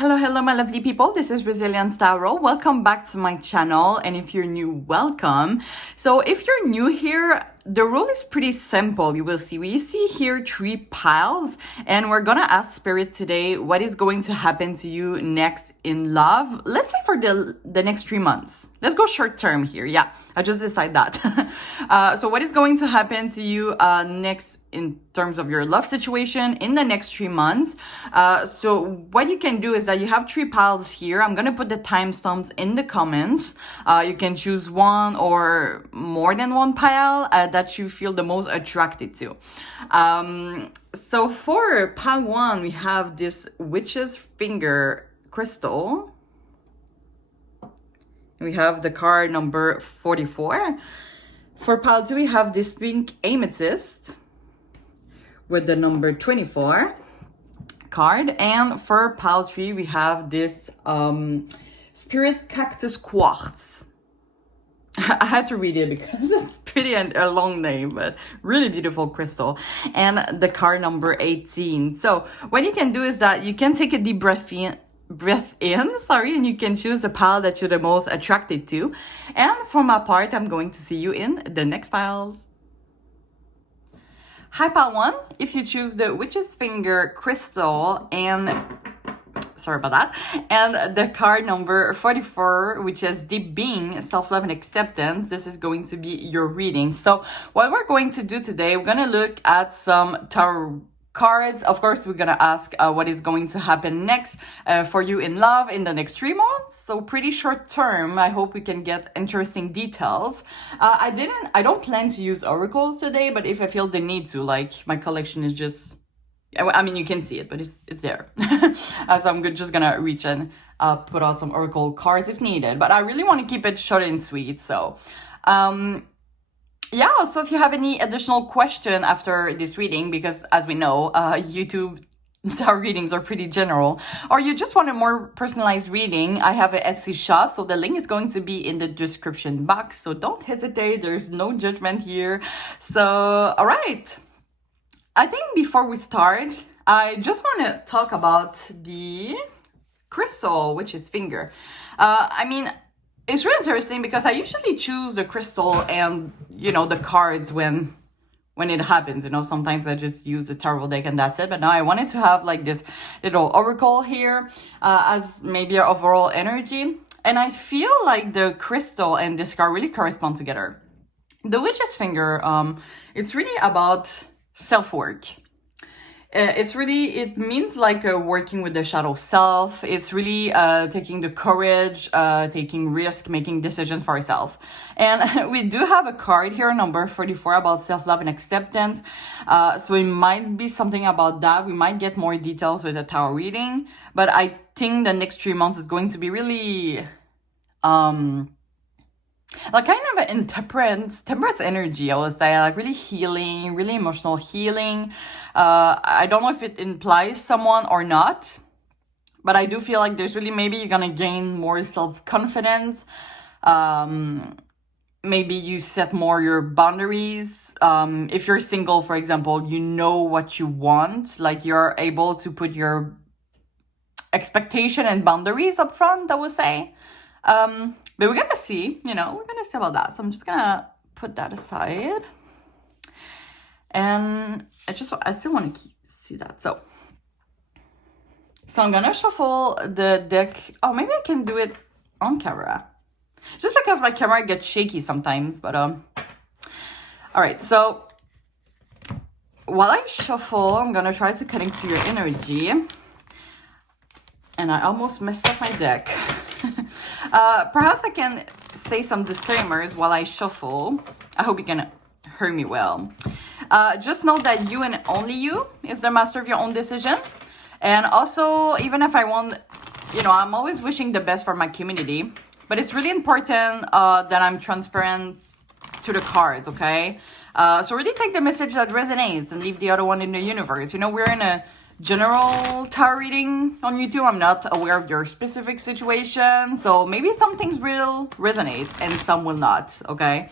Hello, my lovely people. This is Brazilian Tarot. Welcome back to my channel. And if you're new, welcome. So if you're new here, the rule is pretty simple. You will see, we see here 3 piles, and we're gonna ask Spirit today what is going to happen to you next in love. Let's say for the next 3 months. Let's go short term here. Yeah, I just decided that. So what is going to happen to you next in terms of your love situation in the next 3 months. So what you can do is that you have 3 piles here. I'm gonna put the timestamps in the comments. You can choose one or more than one pile that you feel the most attracted to. So for pile 1, we have this witch's finger crystal. We have the card number 44. For pile 2, we have this pink amethyst with the number 24 card. And for pile 3, we have this Spirit Cactus Quartz. I had to read it because it's pretty and a long name, but really beautiful crystal. And the card number 18. So what you can do is that you can take a deep breath in, and you can choose the pile that you're the most attracted to. And for my part, I'm going to see you in the next piles. Hi, pile 1. If you choose the witch's finger crystal and sorry about that, and the card number 44, which is deep being, self-love and acceptance, this is going to be your reading. So what we're going to do today, we're going to look at some tarot cards. Of course, we're gonna ask what is going to happen next for you in love in the next 3 months. So pretty short term. I hope we can get interesting details. I don't plan to use oracles today, but if I feel the need to, like my collection is just, I mean, you can see it, but it's there. So I'm just gonna reach and put out some oracle cards if needed. But I really want to keep it short and sweet. So yeah, so if you have any additional question after this reading, because as we know, YouTube tarot readings are pretty general, or you just want a more personalized reading, I have an Etsy shop, so the link is going to be in the description box, so don't hesitate, there's no judgment here. So, all right. I think before we start, I just want to talk about the crystal, which is finger. I mean, it's really interesting because I usually choose the crystal and, you know, the cards when it happens. You know, sometimes I just use the tarot deck and that's it. But now I wanted to have like this little oracle here as maybe an overall energy. And I feel like the crystal and this card really correspond together. The witch's finger, it's really about self-work. It means like working with the shadow self. It's really taking the courage, taking risk, making decisions for yourself. And we do have a card here, number 44, about self-love and acceptance. So it might be something about that. We might get more details with the tarot reading, but I think the next 3 months is going to be really like kind of an temperance energy, I would say, like really healing, really emotional healing. I don't know if it implies someone or not, but I do feel like there's really, maybe you're gonna gain more self-confidence. Maybe you set more your boundaries. If you're single, for example, you know what you want, like you're able to put your expectation and boundaries up front, I would say. But we're gonna see, you know, we're gonna see about that. So I'm just gonna put that aside. And I still want to see that. So I'm gonna shuffle the deck. Oh, maybe I can do it on camera. Just because my camera gets shaky sometimes, but all right, so while I shuffle, I'm gonna try to connect to your energy. And I almost messed up my deck. Perhaps I can say some disclaimers while I shuffle. I hope you can hear me well. Just know that you and only you is the master of your own decision. And also, even if I want, you know, I'm always wishing the best for my community. But it's really important that I'm transparent to the cards, okay? So really take the message that resonates and leave the other one in the universe. You know, we're in a general tarot reading on YouTube. I'm not aware of your specific situation, so maybe some things will resonate and some will not, okay?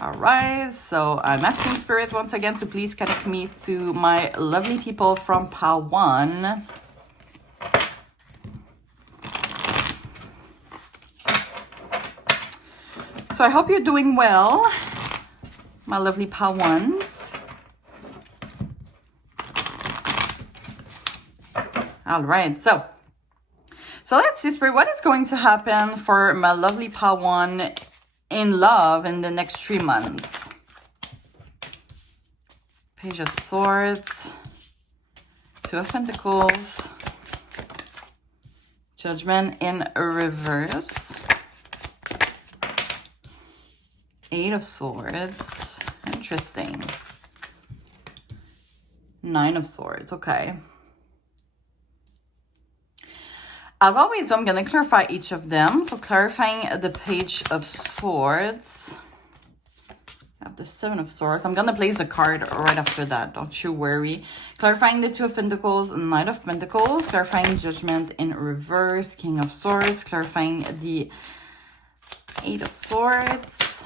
All right, so I'm asking Spirit once again to please connect me to my lovely people from pile 1. So I hope you're doing well, my lovely Pawans. All right, so let's see, Spirit, what is going to happen for my lovely Pawan in love in the next 3 months? Page of Swords, Two of Pentacles, Judgment in reverse, Eight of Swords, interesting, Nine of Swords, okay. As always, I'm going to clarify each of them. So clarifying the Page of Swords. I have the Seven of Swords. I'm going to place a card right after that. Don't you worry. Clarifying the Two of Pentacles, Knight of Pentacles. Clarifying Judgment in reverse, King of Swords. Clarifying the Eight of Swords.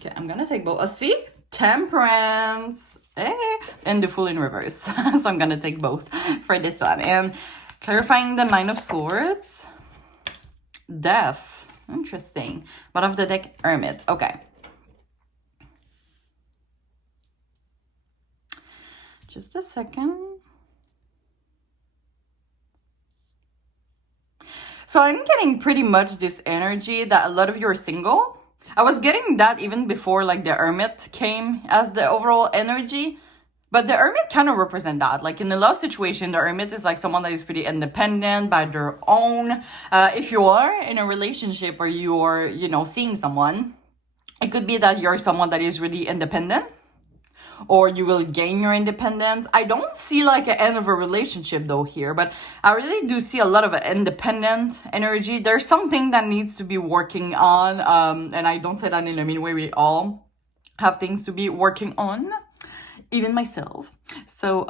Okay, I'm going to take both. See? Temperance. And the Fool in reverse. So I'm going to take both for this one. And clarifying the Nine of Swords. Death. Interesting. Bottom of the deck, Hermit. Okay. Just a second. So I'm getting pretty much this energy that a lot of you are single. I was getting that even before like the Hermit came as the overall energy. But the Hermit kind of represent that. Like in a love situation, the Hermit is like someone that is pretty independent by their own. If you are in a relationship or you are, you know, seeing someone, it could be that you're someone that is really independent or you will gain your independence. I don't see like an end of a relationship though here, but I really do see a lot of independent energy. There's something that needs to be working on. And I don't say that in a mean way. We all have things to be working on. Even myself. So,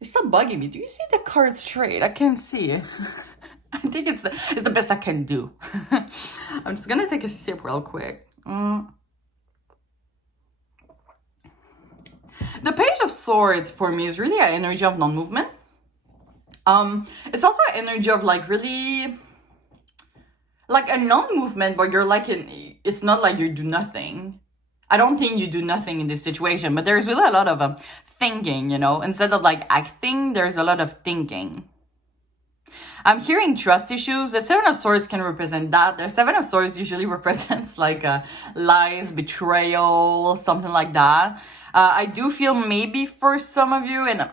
it's still bugging me. Do you see the card straight? I can't see. I think it's the best I can do. I'm just gonna take a sip real quick. The Page of Swords for me is really an energy of non-movement. It's also an energy of like really like a non-movement, but you're like it's not like you do nothing. I don't think you do nothing in this situation, but there's really a lot of thinking, you know, instead of like acting, there's a lot of thinking. I'm hearing trust issues. The Seven of Swords can represent that. The Seven of Swords usually represents like lies, betrayal, something like that. I do feel maybe for some of you, and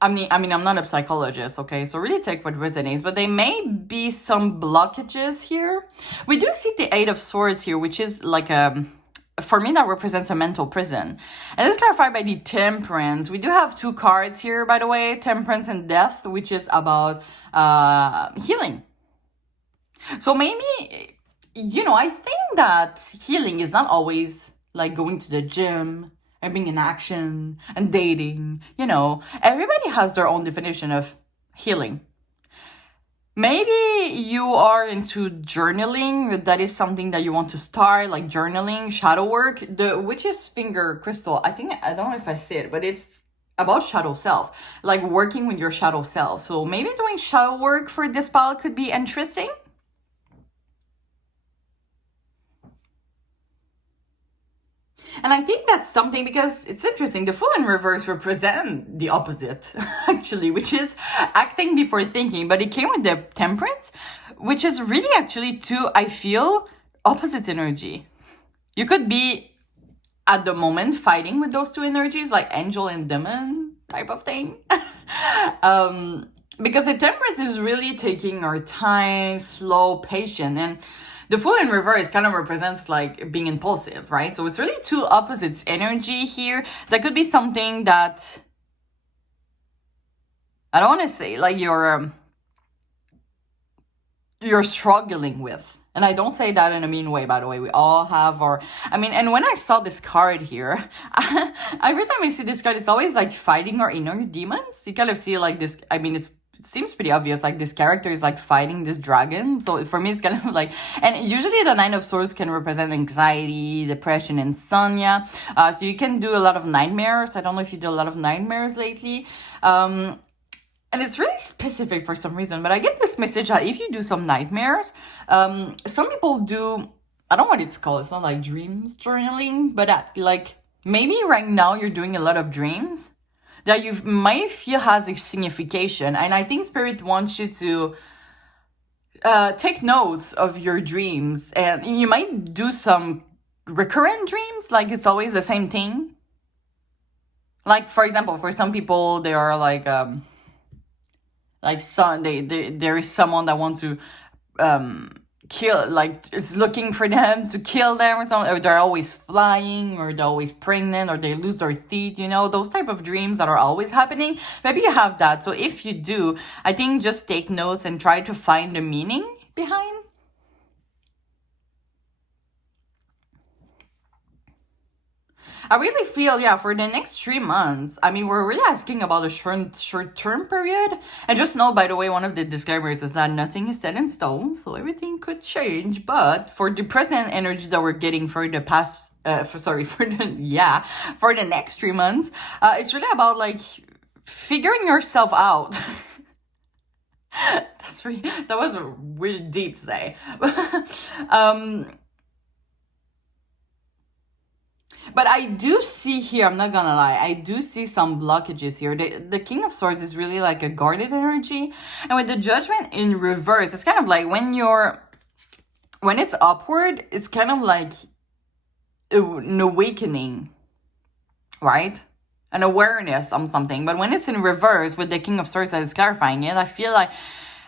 I mean, I'm not a psychologist, okay? So really take what resonates, but there may be some blockages here. We do see the Eight of Swords here, which is like for me, that represents a mental prison. And it's clarified by the Temperance. We do have two cards here, by the way, Temperance and Death, which is about healing. So maybe, you know, I think that healing is not always like going to the gym and being in action and dating. You know, everybody has their own definition of healing. Maybe you are into journaling. That is something that you want to start, like journaling, shadow work. The Witch's Finger crystal, I don't know if I say it, but it's about shadow self, like working with your shadow self. So maybe doing shadow work for this pile could be interesting. And I think that's something because it's interesting. The Fool in reverse represent the opposite, actually, which is acting before thinking. But it came with the Temperance, which is really actually two, I feel, opposite energy. You could be at the moment fighting with those two energies, like angel and demon type of thing. Because the Temperance is really taking our time, slow, patient. And the Fool in reverse kind of represents like being impulsive, right? So it's really two opposites energy here. That could be something that I don't want to say like you're struggling with. And I don't say that in a mean way, by the way. We all have our, I mean, and when I saw this card here, every time I see this card, it's always like fighting our inner demons. You kind of see like this, I mean, it seems pretty obvious, like this character is like fighting this dragon. So for me, it's kind of like, and usually the Nine of Swords can represent anxiety, depression, insomnia. So you can do a lot of nightmares. I don't know if you do a lot of nightmares lately. And and it's really specific for some reason, but I get this message that if you do some nightmares, some people do, I don't know what it's called, it's not like dreams journaling, but like maybe right now you're doing a lot of dreams that you might feel has a signification. And I think Spirit wants you to take notes of your dreams, and you might do some recurrent dreams, like it's always the same thing. Like, for example, for some people, they are like some there is someone that wants to kill, like is looking for them to kill them or something, or they're always flying, or they're always pregnant, or they lose their teeth, you know, those type of dreams that are always happening. Maybe you have that. So if you do, I think just take notes and try to find the meaning behind. I really feel, yeah, for the next 3 months, I mean, we're really asking about a short-term period. And just know, by the way, one of the disclaimers is that nothing is set in stone, so everything could change. But for the present energy that we're getting for the past, for the next 3 months, it's really about like figuring yourself out. That was really deep to say. But I do see here, I'm not gonna lie, I do see some blockages here. The King of Swords is really like a guarded energy. And with the Judgment in reverse, it's kind of like when it's upward, it's kind of like an awakening, right? An awareness on something. But when it's in reverse with the King of Swords that is clarifying it, I feel like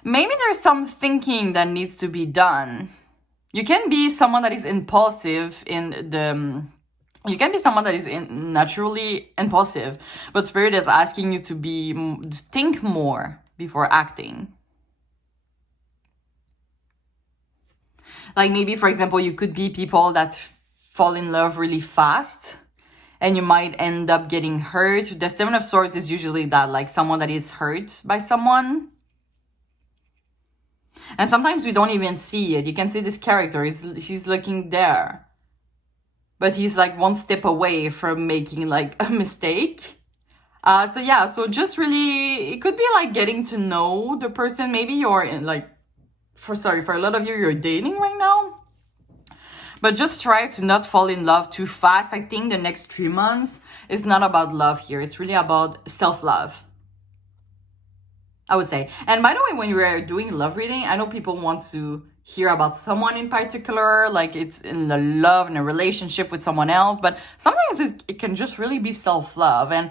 maybe there's some thinking that needs to be done. You can be someone that is impulsive you can be someone that is naturally impulsive, but Spirit is asking you to think more before acting. Like maybe, for example, you could be people that fall in love really fast, and you might end up getting hurt. The Seven of Swords is usually that, like someone that is hurt by someone. And sometimes we don't even see it. You can see this character, he's looking there, but he's like one step away from making like a mistake. So just really, it could be like getting to know the person. Maybe you're in like, for a lot of you, you're dating right now. But just try to not fall in love too fast. I think the next 3 months is not about love here. It's really about self-love, I would say. And by the way, when you're doing love reading, I know people want to hear about someone in particular, like it's in the love, in a relationship with someone else, but sometimes it can just really be self-love. And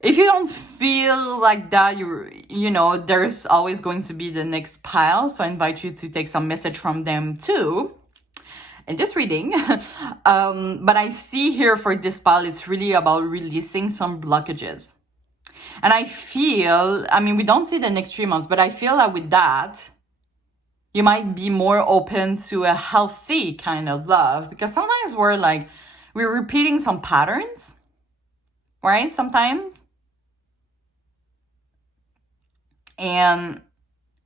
if you don't feel like that, you know, there's always going to be the next pile. So I invite you to take some message from them too in this reading. But I see here for this pile, it's really about releasing some blockages. And I feel, I mean, we don't see the next 3 months, but I feel that with that, you might be more open to a healthy kind of love, because sometimes we're repeating some patterns, right? Sometimes. And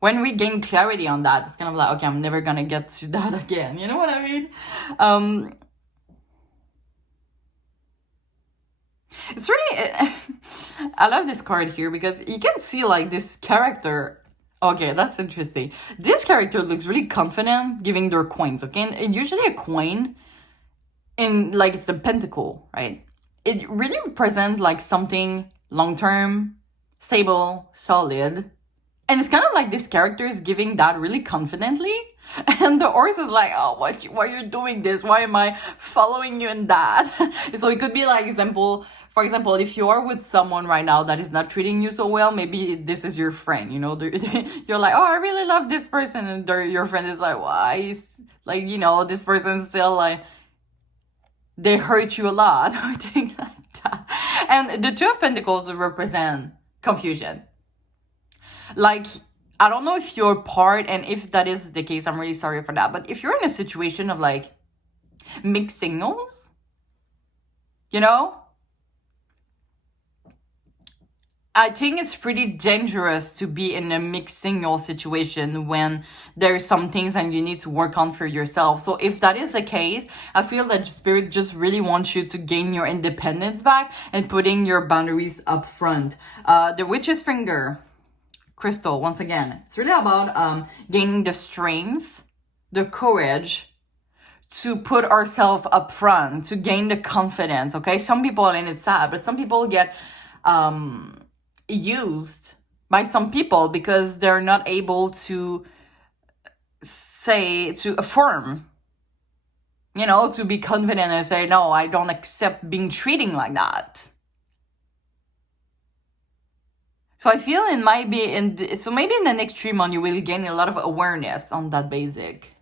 when we gain clarity on that, it's kind of like, okay, I'm never gonna get to that again. You know what I mean? It's really, I love this card here because you can see like this character. Okay, that's interesting. This character looks really confident giving their coins, okay? And usually a coin, like it's a pentacle, right? It really represents like something long-term, stable, solid. And it's kind of like this character is giving that really confidently. And the horse is like, oh, why are you doing this? Why am I following you in that? So it could be like, for example, if you're with someone right now that is not treating you so well, maybe this is your friend, you know, you're like, oh, I really love this person. And your friend is like, why? Like, you know, this person's still like, they hurt you a lot or things like that. And the Two of Pentacles represent confusion. Like, I don't know if you're part, and if that is the case, I'm really sorry for that. But if you're in a situation of like mixed signals, you know, I think it's pretty dangerous to be in a mixed signal situation when there's some things that you need to work on for yourself. So if that is the case, I feel that Spirit just really wants you to gain your independence back and putting your boundaries up front. The Witch's Finger. crystal, once again, it's really about gaining the strength, the courage to put ourselves up front, to gain the confidence, okay? Some people, and it's sad, but some people get used by some people because they're not able to affirm, to be confident and say, no, I don't accept being treated like that. So I feel it might be so maybe in the next 3 months, you will gain a lot of awareness on that basic.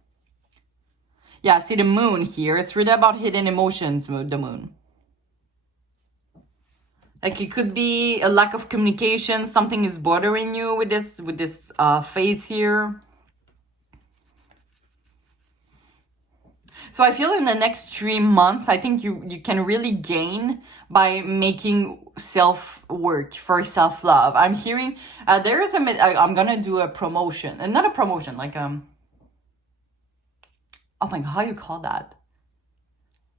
Yeah, see the moon here. It's really about hidden emotions, the moon. Like it could be a lack of communication. Something is bothering you with this phase here. So I feel in the next 3 months, I think you can really gain by making self-work for self-love. I'm hearing there is I'm gonna do a promotion, and not a promotion, like oh my god, how you call that?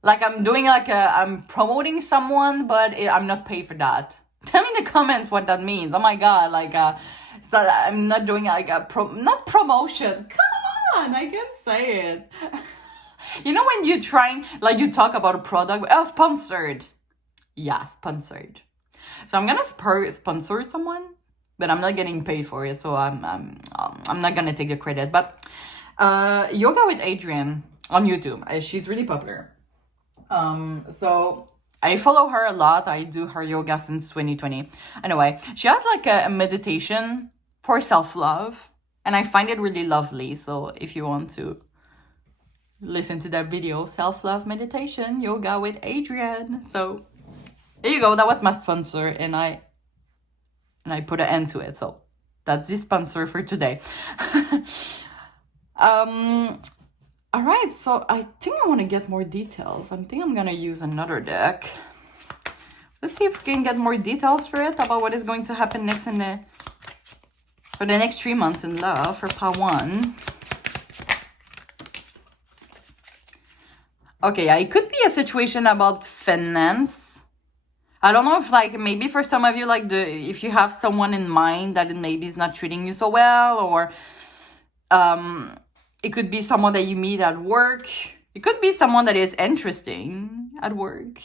Like I'm doing I'm promoting someone, but I'm not paid for that. Tell me in the comments what that means. Oh my god, so I'm not doing not promotion. Come on, I can't say it. When you're trying, you talk about a product, sponsored. Yeah, sponsored. So I'm gonna sponsor someone, but I'm not getting paid for it, so I'm not gonna take the credit. But Yoga with Adrienne on YouTube, she's really popular. So I follow her a lot. I do her yoga since 2020. Anyway, she has a meditation for self-love, and I find it really lovely. So if you want to listen to that video, self-love meditation, yoga with Adrienne. So there you go. That was my sponsor, and I put an end to it. So that's the sponsor for today. All right, so I think I want to get more details. I think I'm gonna use another deck. Let's see if we can get more details for it about what is going to happen next for the next 3 months in love for part 1. Okay, yeah, it could be a situation about finance. I don't know if maybe for some of you, if you have someone in mind that maybe is not treating you so well, or it could be someone that you meet at work. It could be someone that is interesting at work.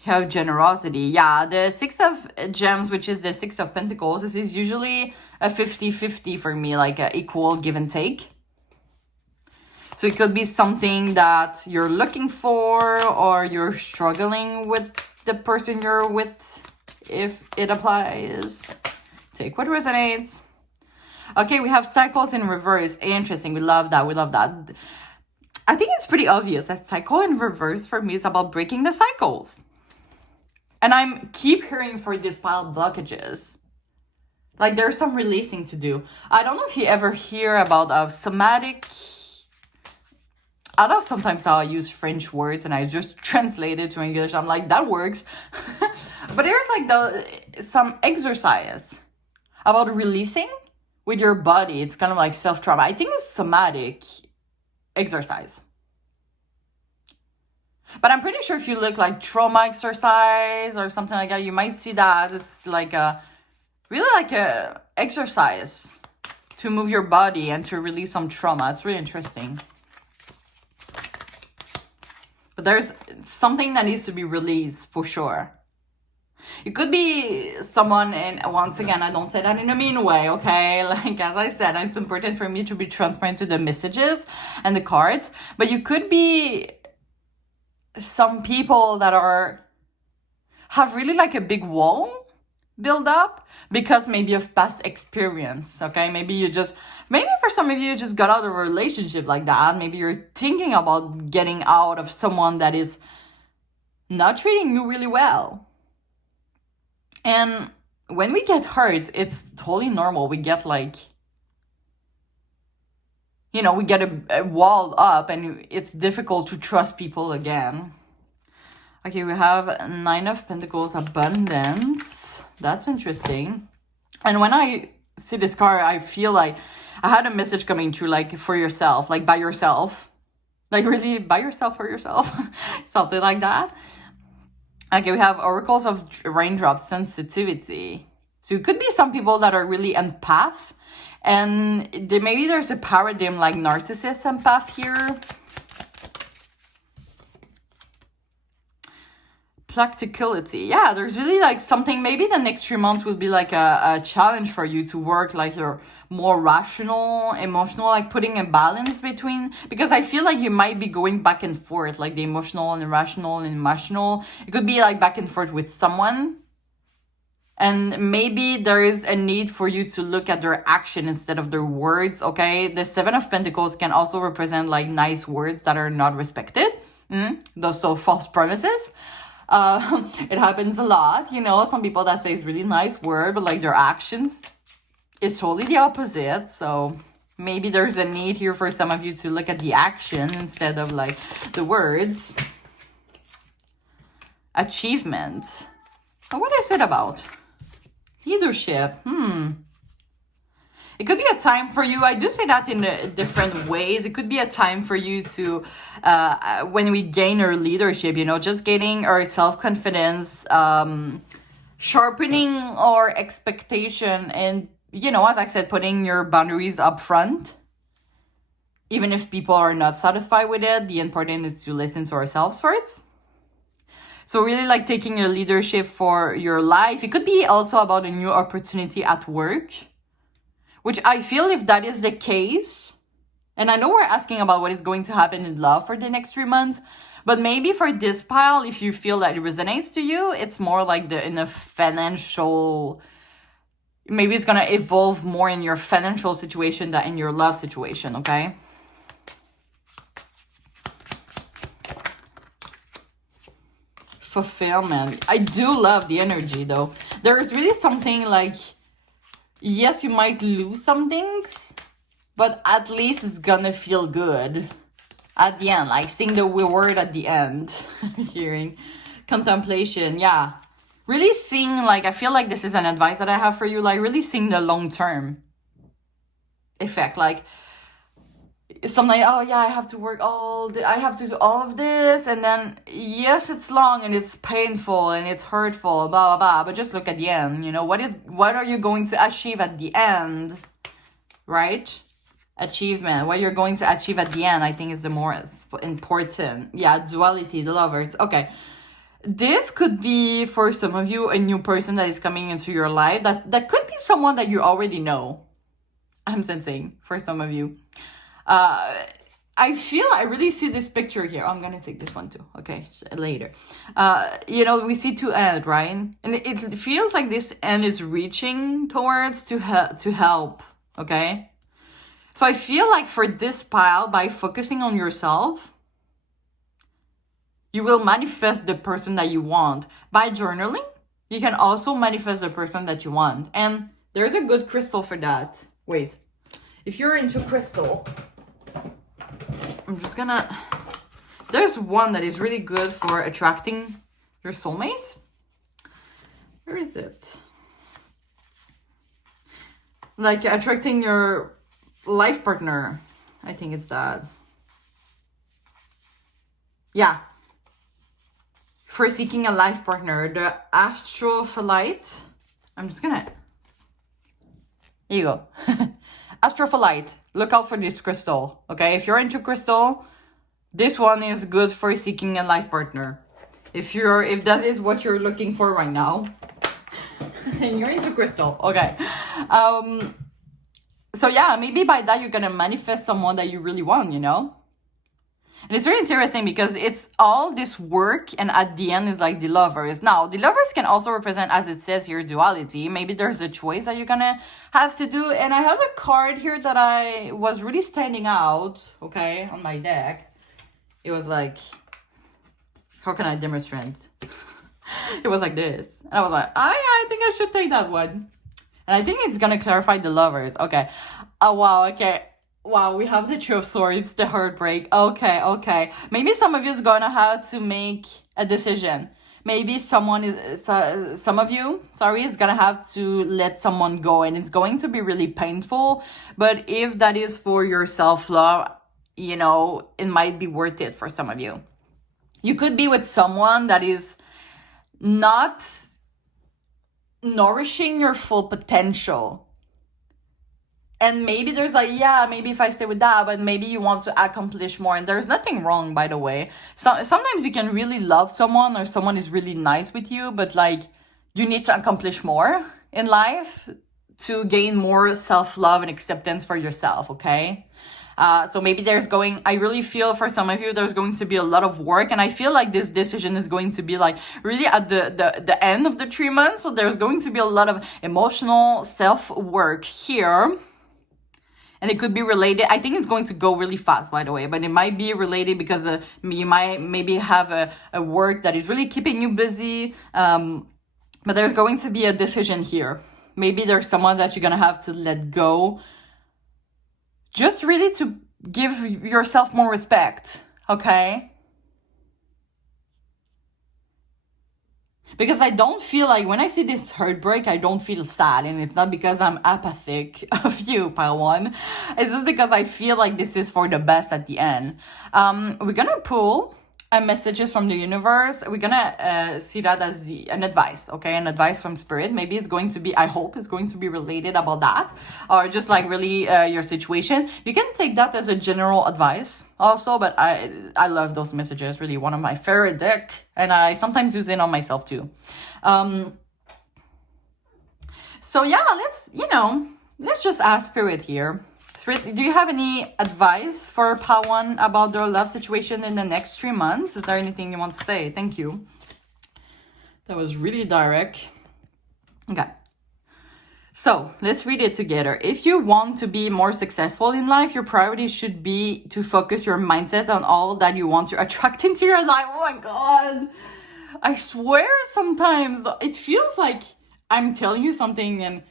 You have generosity. Yeah, the 6 of Gems, which is the 6 of Pentacles, this is usually a 50-50 for me, an equal give and take. So it could be something that you're looking for, or you're struggling with the person you're with, if it applies. Take what resonates. Okay, we have cycles in reverse. Interesting. We love that. We love that. I think it's pretty obvious that cycle in reverse for me is about breaking the cycles. And I'm keep hearing for these pile blockages. There's some releasing to do. I don't know if you ever hear about somatic. I love sometimes how I use French words and I just translate it to English. I'm like, that works. But there's some exercise about releasing with your body. It's kind of like self-trauma. I think it's somatic exercise. But I'm pretty sure if you look trauma exercise or something like that, you might see that it's really a exercise to move your body and to release some trauma. It's really interesting. But there's something that needs to be released for sure. It could be someone, and once again, I don't say that in a mean way, okay? As I said, it's important for me to be transparent to the messages and the cards. But you could be some people that have really a big wall build up because maybe of past experience, okay? Maybe for some of you just got out of a relationship like that. Maybe you're thinking about getting out of someone that is not treating you really well. And when we get hurt, it's totally normal. We get we get a wall up, and it's difficult to trust people again. Okay, we have 9 of Pentacles, abundance. That's interesting. And when I see this card, I feel I had a message coming through, for yourself, by yourself. Really by yourself, for yourself. Something like that. Okay, we have oracles of raindrops, sensitivity. So it could be some people that are really empath, and maybe there's a paradigm like narcissist empath here. Practicality. Yeah, there's really like something, maybe the next 3 months will be like a challenge for you to work like your more rational, emotional, like putting a balance between, because I feel like you might be going back and forth, like the emotional and irrational and emotional. It could be like back and forth with someone. And maybe there is a need for you to look at their action instead of their words, okay? The Seven of Pentacles can also represent like nice words that are not respected. Those so false promises. It happens a lot, you know, some people that say it's really nice word, but like their actions is totally the opposite. So maybe there's a need here for some of you to look at the action instead of like the words. Achievement. What is it about? Leadership. It could be a time for you. I do say that in different ways. It could be a time for you to, when we gain our leadership, you know, just gaining our self-confidence, sharpening our expectation, and, you know, as I said, putting your boundaries up front. Even if people are not satisfied with it, the important is to listen to ourselves first. So really like taking your leadership for your life. It could be also about a new opportunity at work, which I feel if that is the case, and I know we're asking about what is going to happen in love for the next 3 months, but maybe for this pile, if you feel that it resonates to you, it's more like in a financial, maybe it's going to evolve more in your financial situation than in your love situation, okay? Fulfillment. I do love the energy though. There is really something like, yes, you might lose some things, but at least it's gonna feel good at the end, like seeing the reward at the end. Hearing contemplation. Yeah, really seeing, like, I feel like this is an advice that I have for you, like really seeing the long-term effect. Like something like, oh yeah, I have to work I have to do all of this, and then yes, it's long and it's painful and it's hurtful, blah blah blah, but just look at the end. You know, what are you going to achieve at the end, right? Achievement, what you're going to achieve at the end, I think is the more important. Yeah, duality, the Lovers. Okay, this could be for some of you a new person that is coming into your life. That could be someone that you already know. I'm sensing for some of you. I really see this picture here. I'm gonna take this one too. Okay, later. You know, we see two end, right? And it feels like this end is reaching towards to help. Okay, so I feel like for this pile, by focusing on yourself, you will manifest the person that you want. By journaling, you can also manifest the person that you want. And there's a good crystal for that. Wait, if you're into crystal, I'm just gonna, there's one that is really good for attracting your soulmate. Where is it? Like attracting your life partner. I think it's that. Yeah. For seeking a life partner, the astrophyllite. I'm just gonna, here you go. Astrophyllite. Look out for this crystal, okay? If you're into crystal, this one is good for seeking a life partner. If that is what you're looking for right now, and you're into crystal, okay. So yeah, maybe by that you're gonna manifest someone that you really want, you know? And it's really interesting because it's all this work, and at the end is like the Lovers. Now, the Lovers can also represent, as it says here, duality. Maybe there's a choice that you're gonna have to do. And I have a card here that I was really standing out, okay, on my deck. It was like, how can I demonstrate? It was like this. And I was like, I think I should take that one. And I think it's gonna clarify the Lovers. Okay. Oh, wow, okay. Wow, we have the Two of Swords, the heartbreak. Okay. Maybe some of you is gonna have to make a decision. Maybe some of you, is gonna have to let someone go, and it's going to be really painful. But if that is for your self-love, you know, it might be worth it for some of you. You could be with someone that is not nourishing your full potential. And maybe there's like, yeah, maybe if I stay with that, but maybe you want to accomplish more. And there's nothing wrong, by the way. Sometimes you can really love someone or someone is really nice with you, but like you need to accomplish more in life to gain more self-love and acceptance for yourself, okay? So maybe I really feel for some of you, there's going to be a lot of work. And I feel like this decision is going to be like really at the end of the 3 months. So there's going to be a lot of emotional self-work here. And it could be related. I think it's going to go really fast, by the way, but it might be related because you might maybe have a work that is really keeping you busy. But there's going to be a decision here. Maybe there's someone that you're going to have to let go. Just really to give yourself more respect, okay? Because I don't feel like when I see this heartbreak, I don't feel sad. And it's not because I'm apathic of you, pile one. It's just because I feel like this is for the best at the end. We're going to pull messages from the universe. We're going to see that as an advice, okay? An advice from spirit. Maybe it's going to be, I hope it's going to be related about that. Or just like really your situation. You can take that as a general advice also, but I love those messages. Really one of my favorite deck. And I sometimes use it on myself too. So yeah, let's just ask spirit here. Spirit, do you have any advice for Pawan about their love situation in the next 3 months? Is there anything you want to say? Thank you. That was really direct. Okay. So let's read it together. If you want to be more successful in life, your priority should be to focus your mindset on all that you want to attract into your life. Oh my God. I swear sometimes it feels like I'm telling you something and,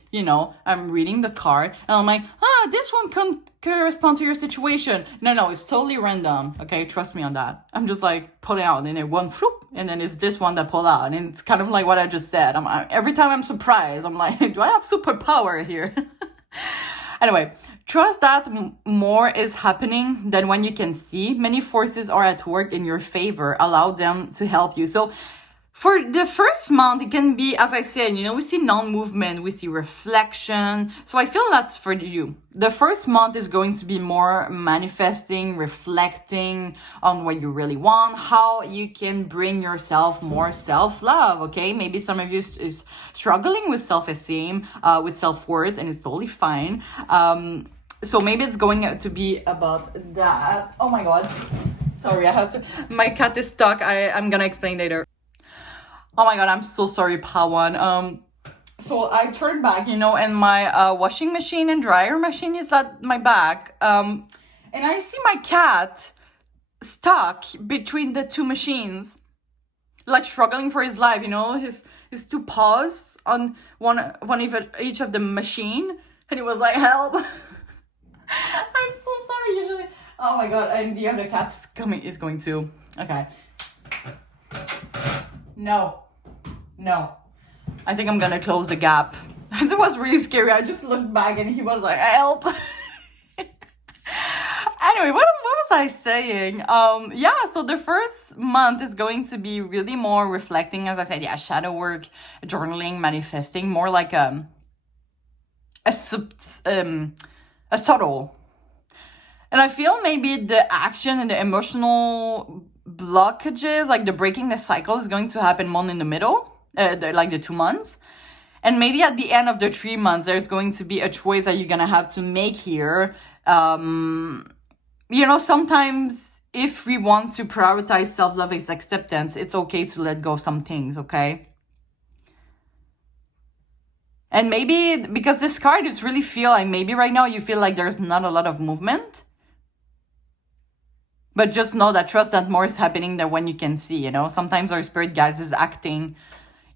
I'm reading the card and I'm like, this one can correspond to your situation. No, it's totally random. Okay, trust me on that. I'm just like pulling out and then one floop and then it's this one that pull out. And it's kind of like what I just said. Every time I'm surprised, I'm like, do I have superpower here? Anyway, trust that more is happening than when you can see. Many forces are at work in your favor. Allow them to help you. So for the first month, it can be, as I said, we see non-movement, we see reflection. So I feel that's for you. The first month is going to be more manifesting, reflecting on what you really want, how you can bring yourself more self-love, okay? Maybe some of you is struggling with self-esteem, with self-worth, and it's totally fine. So maybe it's going to be about that. Oh my God. Sorry, my cat is stuck. I'm gonna explain later. Oh my God, I'm so sorry, Pawan. So I turned back, and my washing machine and dryer machine is at my back. And I see my cat stuck between the two machines, like struggling for his life, his two paws on one of each of the machine. And he was like, help. I'm so sorry, usually. Oh my God, and the other cat is going to. Okay. No. I think I'm gonna close the gap. It was really scary. I just looked back and he was like, help. Anyway, what was I saying? So the first month is going to be really more reflecting, as I said, shadow work, journaling, manifesting, more like a subtle. And I feel maybe the action and the emotional blockages, like the breaking the cycle, is going to happen more in the middle, like the 2 months. And maybe at the end of the 3 months, there's going to be a choice that you're going to have to make here. Sometimes if we want to prioritize self-love and acceptance, it's okay to let go of some things, okay? And maybe because this card, it's really feel like maybe right now you feel like there's not a lot of movement. But just know that, trust that more is happening than when you can see, Sometimes our spirit guides is acting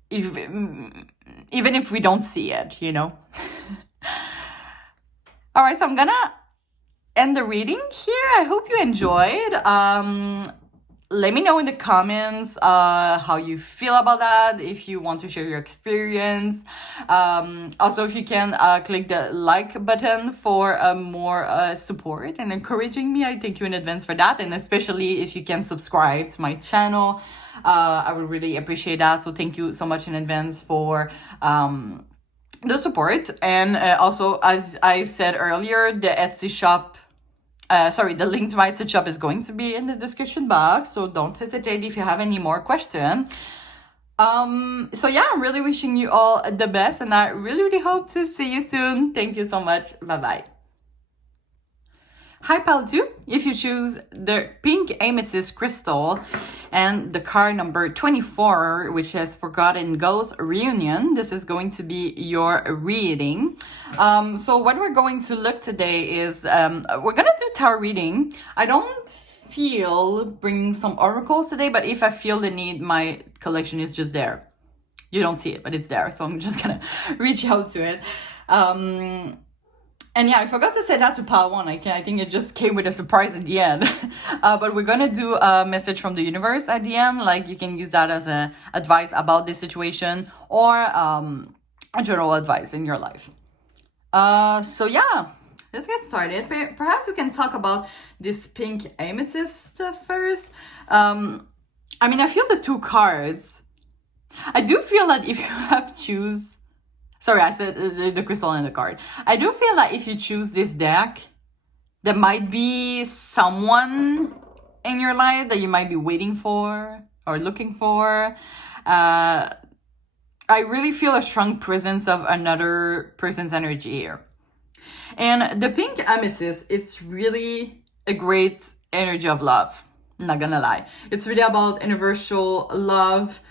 even if we don't see it, All right, so I'm gonna end the reading here. I hope you enjoyed. let me know in the comments how you feel about that, if you want to share your experience. Also, if you can click the like button for more support and encouraging me, I thank you in advance for that. And especially if you can subscribe to my channel, I would really appreciate that. So thank you so much in advance for the support. And also, as I said earlier, the Etsy shop, the link to my Etsy shop is going to be in the description box, so don't hesitate if you have any more questions. So yeah, I'm really wishing you all the best, and I really hope to see you soon. Thank you so much. Bye bye. Hi Pal 2, if you choose the pink amethyst crystal and the card number 24, which is Forgotten Ghost Reunion, this is going to be your reading. So what we're going to look today is, we're going to do tarot reading. I don't feel bringing some oracles today, but if I feel the need, my collection is just there. You don't see it, but it's there. So I'm just going to reach out to it. And yeah, I forgot to say that to Pal 1. I think it just came with a surprise at the end. But we're going to do a message from the universe at the end. Like, you can use that as a advice about this situation, or a general advice in your life. So yeah, let's get started. Perhaps we can talk about this pink amethyst first. I mean, I feel the two cards. I do feel that if you have choose... Sorry, I said the crystal and the card. I do feel like if you choose this deck, there might be someone in your life that you might be waiting for or looking for. I really feel a strong presence of another person's energy here. And the pink amethyst, it's really a great energy of love. I'm not gonna lie. It's really about universal love,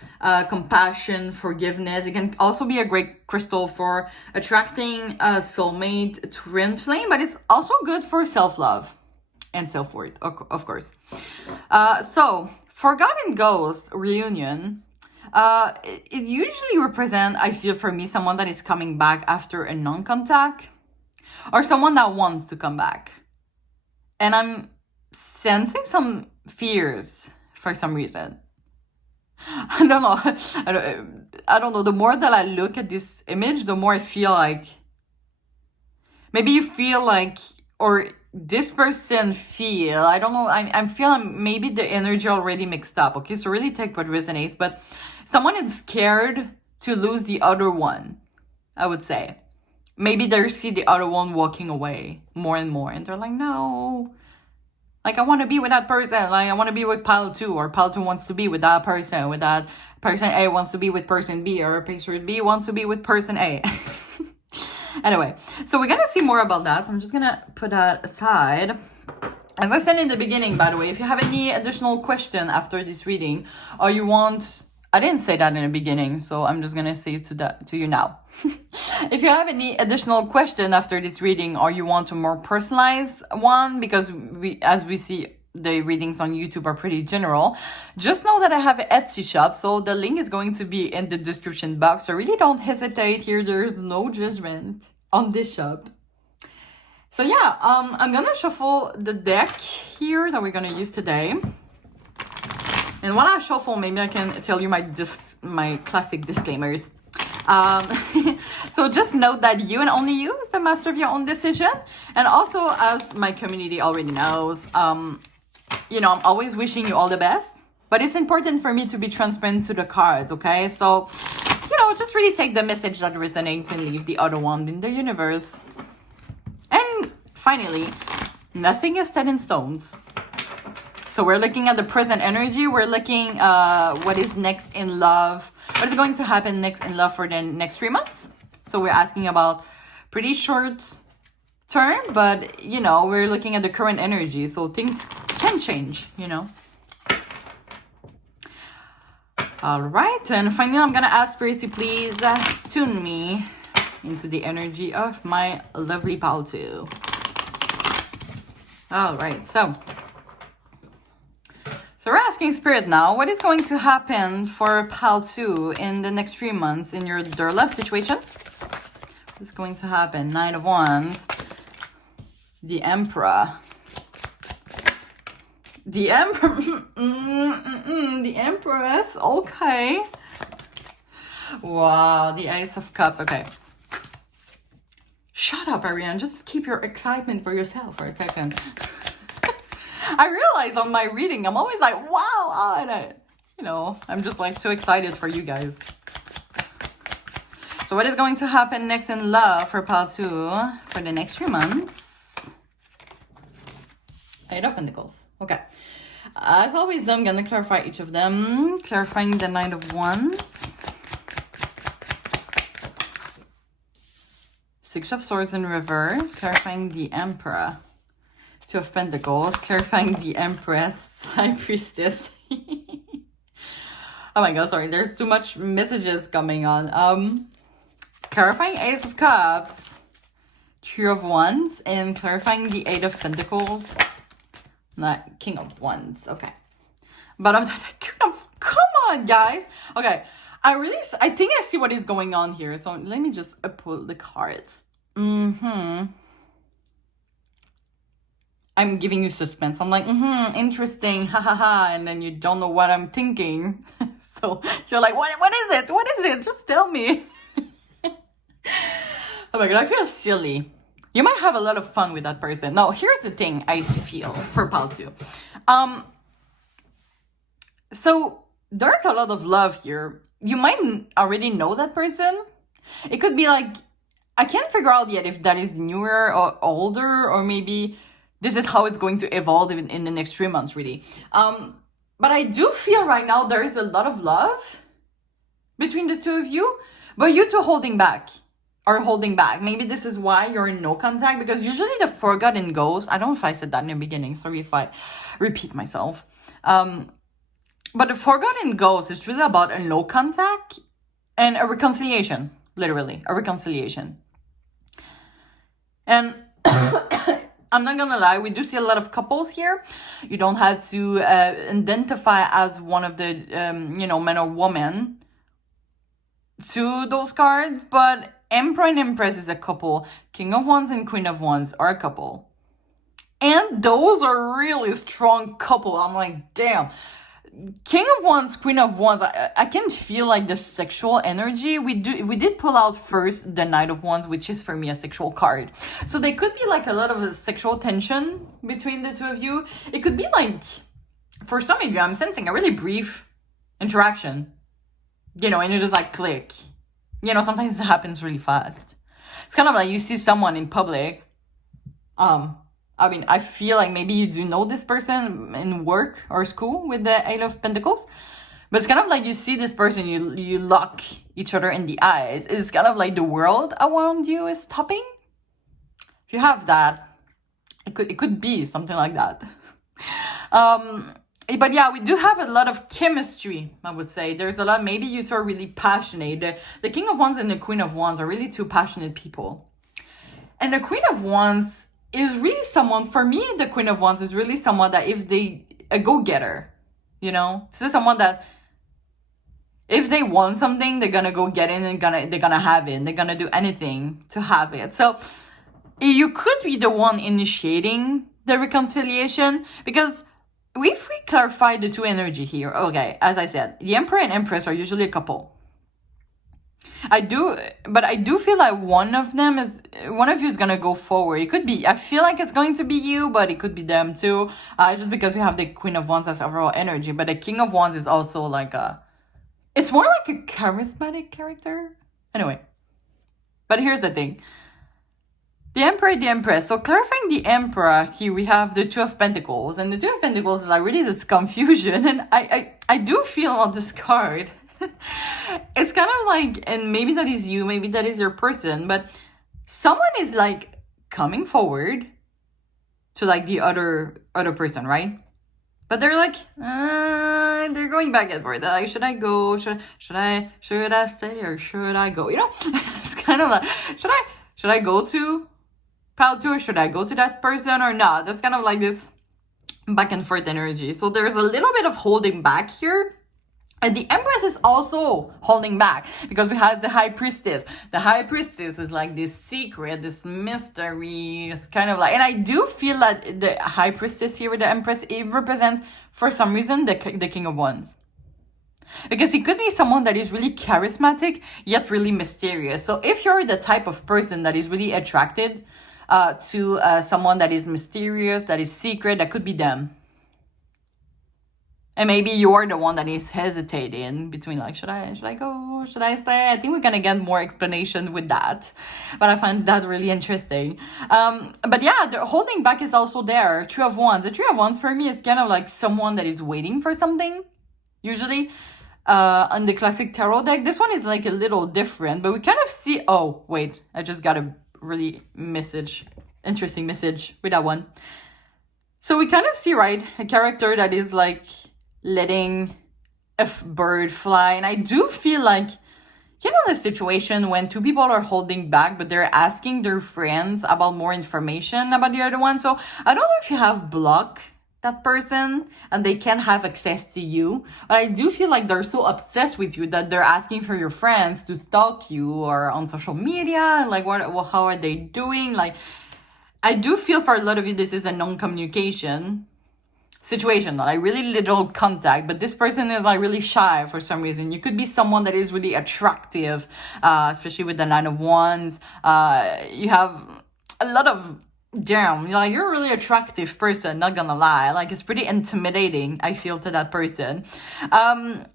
compassion, forgiveness. It can also be a great crystal for attracting a soulmate twin flame, but it's also good for self-love and self-worth, of course. So, Forgotten Ghost Reunion, it usually represents, I feel for me, someone that is coming back after a non-contact, or someone that wants to come back. And I'm sensing some fears for some reason. I don't know. I don't know. The more that I look at this image, the more I feel like maybe you feel like, or this person feel, I don't know. I'm feeling maybe the energy already mixed up. Okay, so really take what resonates. But someone is scared to lose the other one, I would say. Maybe they see the other one walking away more and more, and they're like, no. Like, I want to be with that person. Like, I want to be with Pal 2, or Pal 2 wants to be with that person person A wants to be with person B, or person B wants to be with person A. Anyway, so we're going to see more about that. So I'm just going to put that aside. As I said in the beginning, by the way, if you have any additional question after this reading, or you want... I didn't say that in the beginning, so I'm just going to say it to you now. If you have any additional question after this reading, or you want a more personalized one, because as we see, the readings on YouTube are pretty general, just know that I have an Etsy shop, so the link is going to be in the description box. So really don't hesitate here. There's no judgment on this shop. So yeah, I'm going to shuffle the deck here that we're going to use today. And while I shuffle, maybe I can tell you my classic disclaimers. So just note that you and only you is the master of your own decision. And also, as my community already knows, you know, I'm always wishing you all the best. But it's important for me to be transparent to the cards, okay? So, you know, just really take the message that resonates and leave the other one in the universe. And finally, nothing is set in stones. So we're looking at the present energy. We're looking what is next in love. What is going to happen next in love for the next 3 months? So we're asking about pretty short term, but, you know, we're looking at the current energy. So things can change, you know. All right. And finally, I'm going to ask Spirit to please tune me into the energy of my lovely Pal 2. All right. So we're asking Spirit now, what is going to happen for Pal 2 in the next 3 months in their love situation? What's going to happen? 9 of Wands, the Emperor, The Emperor. The Empress. Okay. Wow. The Ace of Cups. Okay. Shut up, Ariane. Just keep your excitement for yourself for a second. I realize on my reading, I'm always like, wow. And I'm just like so excited for you guys. So what is going to happen next in love for pile 2 for the next 3 months? 8 of Pentacles. Okay. As always, I'm going to clarify each of them. Clarifying the Knight of Wands. 6 of Swords in reverse. Clarifying the Emperor. 2 of Pentacles. Clarifying the Empress. High Priestess. Oh my god, sorry. There's too much messages coming on. Clarifying Ace of Cups. 3 of Wands. And clarifying the 8 of Pentacles. Not King of Wands. Okay. Bottom of the come on, guys. Okay. I think I see what is going on here. So let me just pull the cards. I'm giving you suspense. I'm like, interesting. Ha ha ha. And then you don't know what I'm thinking. So you're like, what is it? What is it? Just tell me. Oh my god, I feel silly. You might have a lot of fun with that person. Now, here's the thing I feel for pile 2. So there's a lot of love here. You might already know that person. It could be like, I can't figure out yet if that is newer or older, or maybe this is how it's going to evolve in the next 3 months, really. But I do feel right now there is a lot of love between the two of you, but you two holding back. Maybe this is why you're in no contact, because usually the Forgotten Ghost, I don't know if I said that in the beginning, sorry if I repeat myself. But the Forgotten Ghost is really about a no contact and a reconciliation, literally, a reconciliation. And I'm not gonna lie, we do see a lot of couples here. You don't have to identify as one of the, men or woman to those cards, but Emperor and Empress is a couple. King of Wands and Queen of Wands are a couple. And those are really strong couple. I'm like, damn. King of Wands, Queen of Wands, I can feel like the sexual energy. We did pull out first the Knight of Wands, which is for me a sexual card. So there could be like a lot of sexual tension between the two of you. It could be like, for some of you, I'm sensing a really brief interaction. And you just like click. Sometimes it happens really fast. It's kind of like you see someone in public. I feel like maybe you do know this person in work or school with the 8 of Pentacles. But it's kind of like you see this person, you lock each other in the eyes. It's kind of like the world around you is stopping. If you have that, it could be something like that. But yeah, we do have a lot of chemistry, I would say. There's a lot, maybe you two are really passionate. The King of Wands and the Queen of Wands are really two passionate people. And the Queen of Wands is really someone, for me, the Queen of Wands is really someone that a go-getter, This is someone that if they want something, they're gonna go get it and they're gonna have it. They're gonna do anything to have it. So you could be the one initiating the reconciliation, because if we clarify the two energy here, okay, as I said, the Emperor and Empress are usually a couple. I do feel like one of you is gonna go forward. It could be, I feel like it's going to be you, but it could be them too. Just because we have the Queen of Wands as overall energy, but the King of Wands is also like it's more like a charismatic character. Anyway, but here's the thing. The Emperor, the Empress. So clarifying the Emperor, here we have the 2 of Pentacles. And the 2 of Pentacles is like really this confusion. And I do feel on this card, it's kind of like, and maybe that is you, maybe that is your person, but someone is like coming forward to like the other person, right? But they're like, they're going back and forth. Like, should I go? Should I stay or should I go? It's kind of like, should I go to pile 2, or should I go to that person or not? That's kind of like this back and forth energy. So there's a little bit of holding back here. And the Empress is also holding back because we have the High Priestess. The High Priestess is like this secret, this mystery. It's kind of like, and I do feel that the High Priestess here with the Empress, it represents, for some reason, the King of Wands. Because it could be someone that is really charismatic, yet really mysterious. So if you're the type of person that is really attracted to someone that is mysterious, that is secret, that could be them. And maybe you're the one that is hesitating between like, should I go? Should I stay? I think we're gonna get more explanation with that. But I find that really interesting. But yeah, the holding back is also there. Three of Wands. The Three of Wands for me is kind of like someone that is waiting for something. Usually, on the classic tarot deck, this one is like a little different. But we kind of see, oh, wait, I just got a really interesting message with that one. So we kind of see, right, a character that is like letting a bird fly. And I do feel like, you know, the situation when two people are holding back, but they're asking their friends about more information about the other one. So I don't know if you have blocked that person and they can't have access to you, but I do feel like they're so obsessed with you that they're asking for your friends to stalk you or on social media. And like, how are they doing? Like, I do feel for a lot of you, this is a non-communication situation, like really little contact, but this person is like really shy for some reason. You could be someone that is really attractive, especially with the Nine of Wands. You have a lot of, damn, you're a really attractive person, not gonna lie. Like, it's pretty intimidating, I feel, to that person. But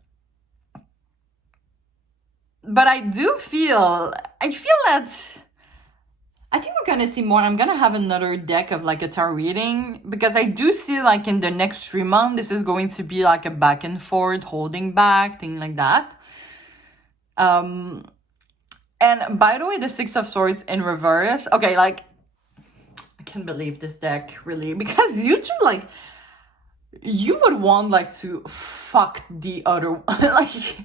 I feel that I think we're gonna see more. I'm gonna have another deck of like a tarot reading because I do see like in the next 3 months, this is going to be like a back and forth, holding back, thing like that. And by the way, the Six of Swords in reverse. Okay, like, I can't believe this deck, really, because you two, like, you would want like to fuck the other, like,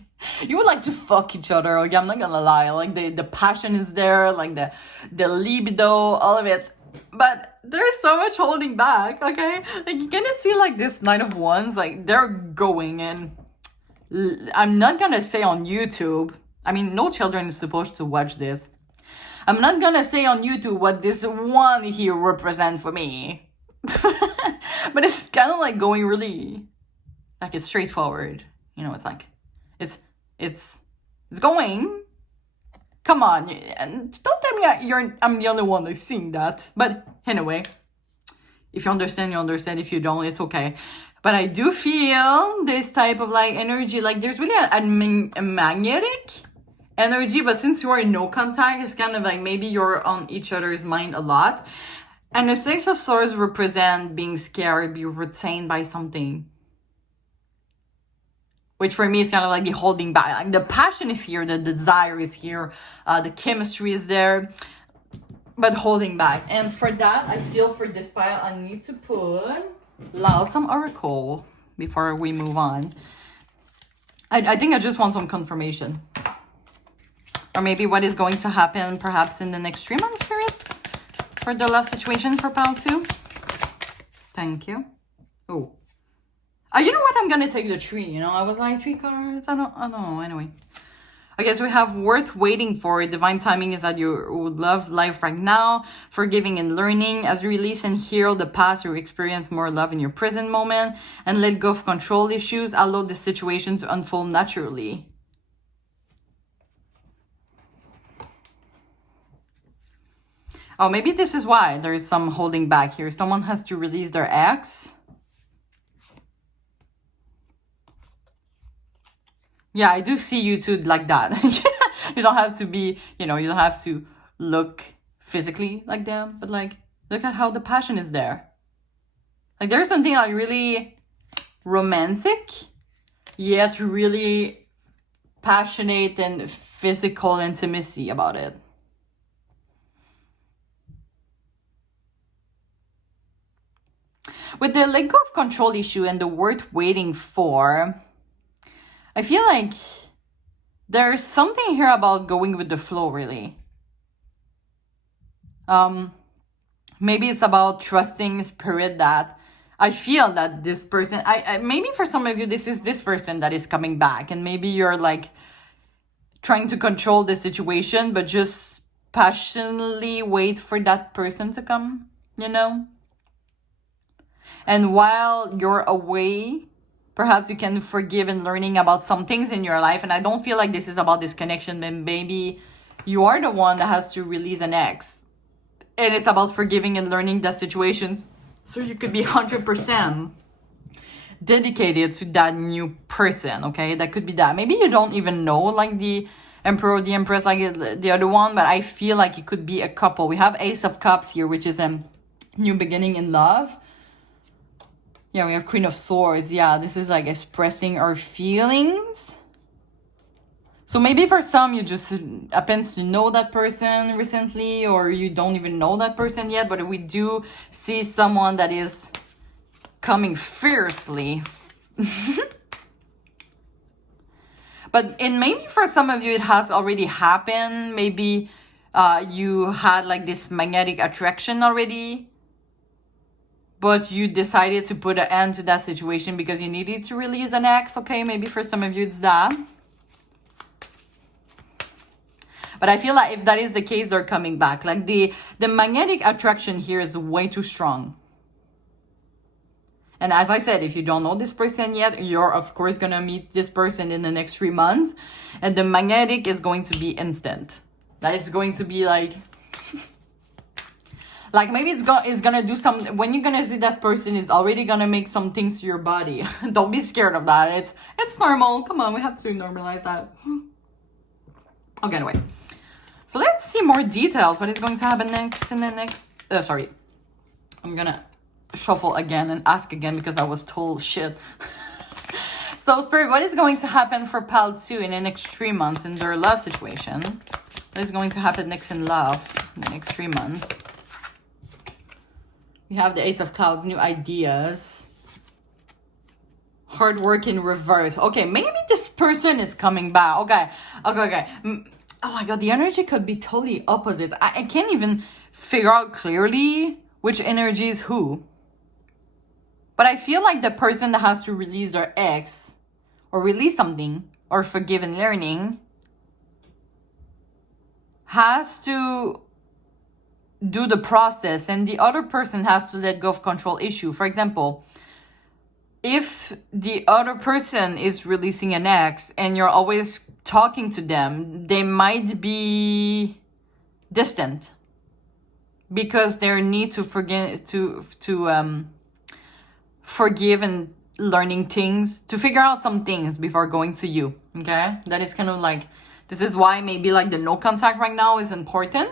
you would like to fuck each other. Okay, I'm not gonna lie. Like, the passion is there, like the libido, all of it. But there's so much holding back, okay? Like, you're gonna see like this Knight of Wands, like they're going in. I'm not gonna say on YouTube. I mean, no children is supposed to watch this. I'm not gonna say on YouTube what this one here represents for me. But it's kind of like going really, like, it's straightforward. You know, it's like, it's going. Come on, and don't tell me I'm the only one that's seeing that. But anyway, if you understand, you understand. If you don't, it's okay. But I do feel this type of like energy, like there's really a magnetic energy, but since you are in no contact, it's kind of like maybe you're on each other's mind a lot. And the Six of Swords represent being scared, being retained by something. Which for me is kind of like the holding back. Like, the passion is here, the desire is here, the chemistry is there, but holding back. And for that, I feel for this pile, I need to put out some oracle before we move on. I think I just want some confirmation. Or maybe what is going to happen perhaps in the next 3 months period for the love situation for pile 2. Thank you. Oh. You know what? I'm gonna take the 3. You know, I was like 3 cards. I don't know. Anyway. Okay, so we have worth waiting for. Divine timing is that you would love life right now. Forgiving and learning. As you release and heal the past, you experience more love in your present moment. And let go of control issues. Allow the situation to unfold naturally. Oh, maybe this is why there is some holding back here. Someone has to release their ex. Yeah, I do see you two like that. You don't have to be, you know, you don't have to look physically like them, but like, look at how the passion is there. Like, there's something like really romantic, yet really passionate and physical intimacy about it. With the let go of control issue and the worth waiting for, I feel like there's something here about going with the flow, really. Maybe it's about trusting spirit that I feel that this person, maybe for some of you, this is this person that is coming back. And maybe you're like trying to control the situation, but just passionately wait for that person to come, you know? And while you're away, perhaps you can forgive and learning about some things in your life. And I don't feel like this is about this connection, but maybe you are the one that has to release an ex. And it's about forgiving and learning that situations. So you could be 100% dedicated to that new person, okay? That could be that. Maybe you don't even know like the Emperor, the Empress, like the other one, but I feel like it could be a couple. We have Ace of Cups here, which is a new beginning in love. Yeah, we have Queen of Swords. Yeah, this is like expressing our feelings. So maybe for some, you just happens to know that person recently, or you don't even know that person yet, but we do see someone that is coming fiercely. But maybe for some of you, it has already happened. Maybe you had like this magnetic attraction already, but you decided to put an end to that situation because you needed to release an ex. Okay, maybe for some of you, it's that. But I feel like if that is the case, they're coming back. Like the magnetic attraction here is way too strong. And as I said, if you don't know this person yet, you're of course going to meet this person in the next 3 months. And the magnetic is going to be instant. That is going to be like... like maybe it's going to do some... When you're going to see that person, is already going to make some things to your body. Don't be scared of that. It's normal. Come on, we have to normalize that. Okay, anyway. So let's see more details. What is going to happen next in the next... sorry. I'm going to shuffle again and ask again because I was told shit. So, Spirit, what is going to happen for Pal 2 in the next 3 months in their love situation? What is going to happen next in love in the next 3 months? We have the Ace of Clouds, new ideas. Hard work in reverse. Okay, maybe this person is coming back. Okay. Oh my God, the energy could be totally opposite. I can't even figure out clearly which energy is who. But I feel like the person that has to release their ex or release something or forgive and learning has to do the process, and the other person has to let go of control issue. For example, if the other person is releasing an ex and you're always talking to them, they might be distant because they need to forgive and learning things, to figure out some things before going to you. Okay, that is kind of like, this is why maybe like the no contact right now is important.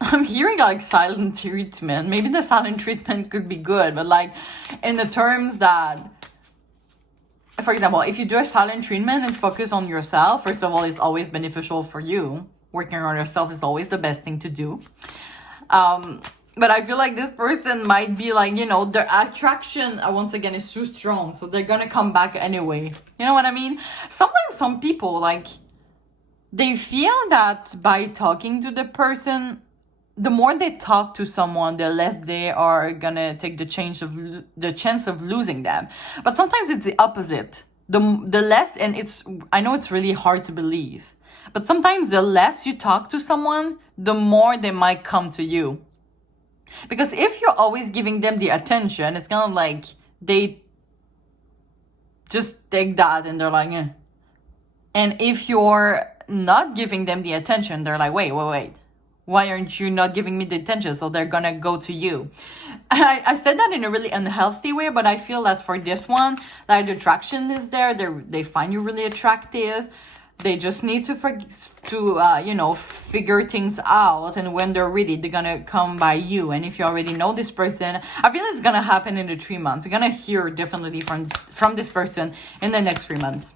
I'm hearing like silent treatment. Maybe the silent treatment could be good, but like in the terms that, for example, if you do a silent treatment and focus on yourself, first of all, it's always beneficial for you. Working on yourself is always the best thing to do. But I feel like this person might be like, you know, their attraction, once again, is too strong. So they're going to come back anyway. You know what I mean? Sometimes some people, like, they feel that by talking to the person, the more they talk to someone, the less they are going to take the chance of losing them. But sometimes it's the opposite. The less, and I know it's really hard to believe, but sometimes the less you talk to someone, the more they might come to you. Because if you're always giving them the attention, it's kind of like they just take that and they're like, eh. And if you're not giving them the attention, they're like, wait. Why aren't you not giving me the attention? So they're going to go to you. I said that in a really unhealthy way, but I feel that for this one, like the attraction is there. They find you really attractive. They just need to figure things out. And when they're ready, they're going to come by you. And if you already know this person, I feel it's going to happen in the 3 months. You're going to hear definitely from this person in the next 3 months.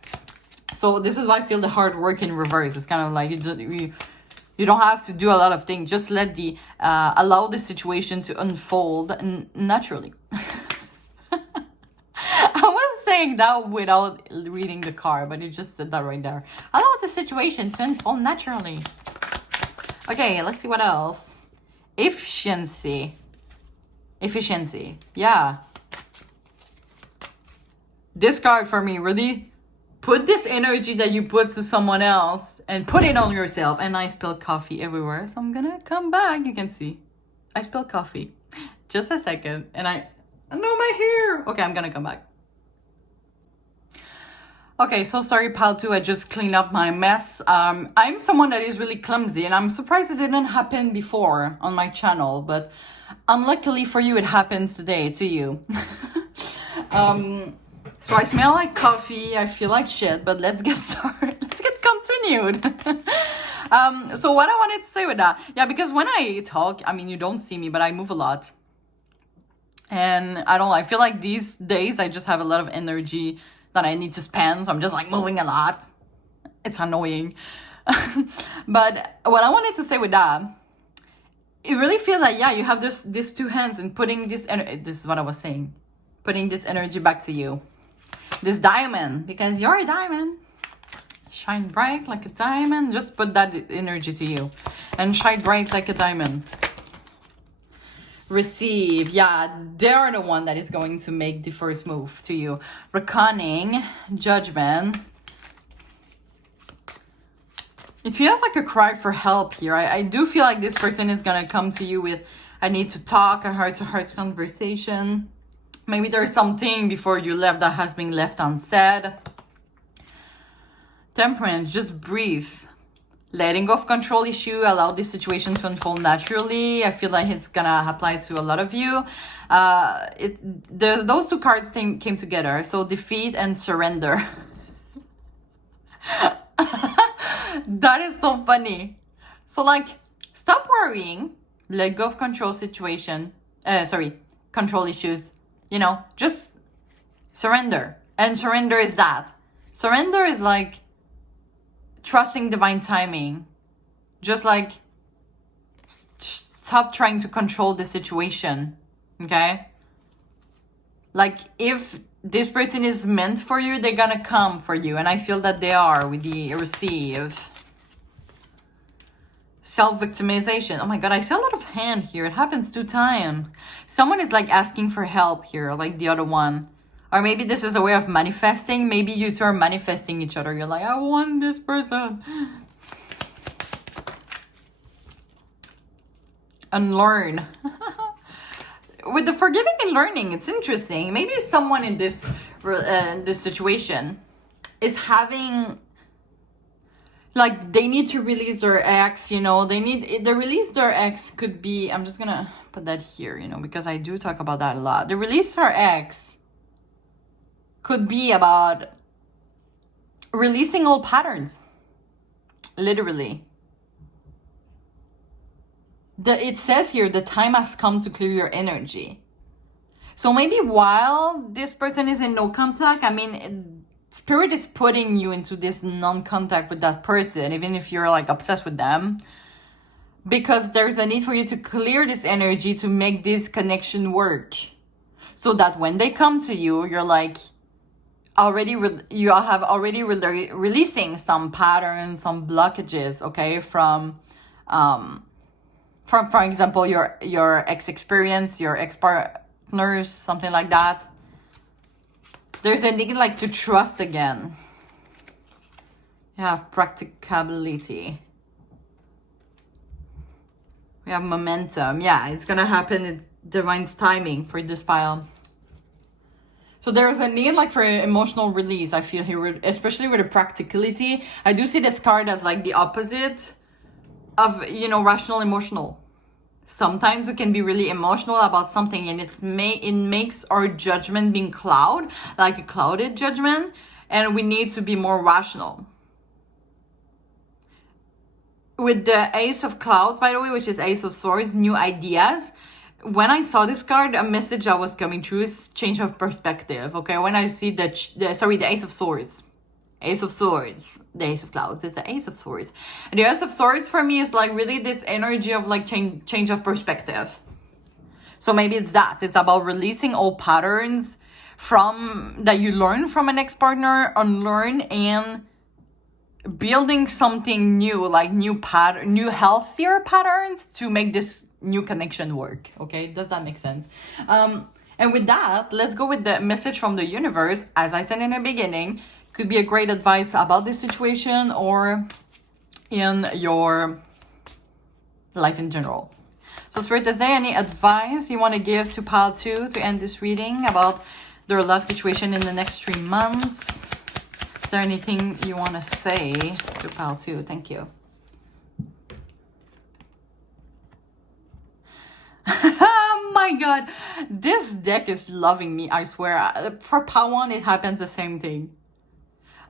So this is why I feel the hard work in reverse. It's kind of like you don't have to do a lot of things. Just let allow the situation to unfold naturally. I was saying that without reading the card, but you just said that right there. Allow the situation to unfold naturally. Okay, let's see what else. Efficiency. Efficiency. Yeah. This card for me, really put this energy that you put to someone else and put it on yourself. And I spilled coffee everywhere, so I'm gonna come back. You can see I spilled coffee. Just a second. And I know my hair. Okay, I'm gonna come back. Okay, so sorry, pal 2. I just cleaned up my mess. I'm someone that is really clumsy, and I'm surprised it didn't happen before on my channel, but unluckily for you, it happens today to you. So I smell like coffee, I feel like shit, but let's get started. Let's get continued. So what I wanted to say with that, yeah, because when I talk, I mean, you don't see me, but I move a lot. And I don't know, I feel like these days I just have a lot of energy that I need to spend, so I'm just like moving a lot. It's annoying. But what I wanted to say with that, it really feels like, yeah, you have these two hands and putting this is what I was saying, putting this energy back to you. This diamond, because you're a diamond. Shine bright like a diamond. Just put that energy to you. And shine bright like a diamond. Receive. Yeah, they're the one that is going to make the first move to you. Reckoning. Judgment. It feels like a cry for help here. I do feel like this person is going to come to you with, I need to talk, a heart-to-heart conversation. Maybe there's something before you left that has been left unsaid. Temperance, just breathe. Letting go of control issue, allow this situation to unfold naturally. I feel like it's gonna apply to a lot of you. Those two cards came together. So defeat and surrender. That is so funny. So like, stop worrying. Let go of control control issues. You know, just surrender. And surrender is that. Surrender is like trusting divine timing. Just like stop trying to control the situation. Okay? Like if this person is meant for you, they're gonna come for you. And I feel that they are with the receive. Self-victimization. Oh my god, I see a lot of hand here. It happens 2 times. Someone is like asking for help here, like the other one. Or maybe this is a way of manifesting. Maybe you two are manifesting each other. You're like, I want this person. Unlearn. With the forgiving and learning, it's interesting. Maybe someone in this situation is having, like, they need to release their ex, you know. The release their ex could be, I'm just gonna put that here, you know, because I do talk about that a lot. The release her ex could be about releasing old patterns. Literally. It says here, the time has come to clear your energy. So maybe while this person is in no contact, I mean, Spirit is putting you into this non-contact with that person, even if you're like obsessed with them. Because there's a need for you to clear this energy to make this connection work. So that when they come to you, you're like, releasing some patterns, some blockages, okay, from for example, your ex experience, your ex partners, something like that. There's a need like to trust again. You have practicability. We have momentum. Yeah, it's gonna happen. It's divine's timing for this pile. So there's a need like for emotional release, I feel here, especially with the practicality. I do see this card as like the opposite of, you know, rational emotional. Sometimes we can be really emotional about something and it makes our judgment being like a clouded judgment, and we need to be more rational. With the Ace of Clouds, by the way, which is Ace of Swords, new ideas. When I saw this card, a message that was coming through is change of perspective, okay? When I see the Ace of Swords. Ace of Swords. The Ace of Clouds. It's the Ace of Swords. And the Ace of Swords for me is like really this energy of like change of perspective. So maybe it's that. It's about releasing old patterns that you learn from an ex-partner, unlearn, and building something new, like new healthier patterns to make this new connection work. Okay, does that make sense? And with that, let's go with the message from the universe. As I said in the beginning, could be a great advice about this situation or in your life in general. So Spirit, is there any advice you want to give to pile 2 to end this reading about their love situation in the next 3 months? Is there anything you want to say to pile 2? Thank you. Oh my god, this deck is loving me, I swear. For pile 1, it happens the same thing.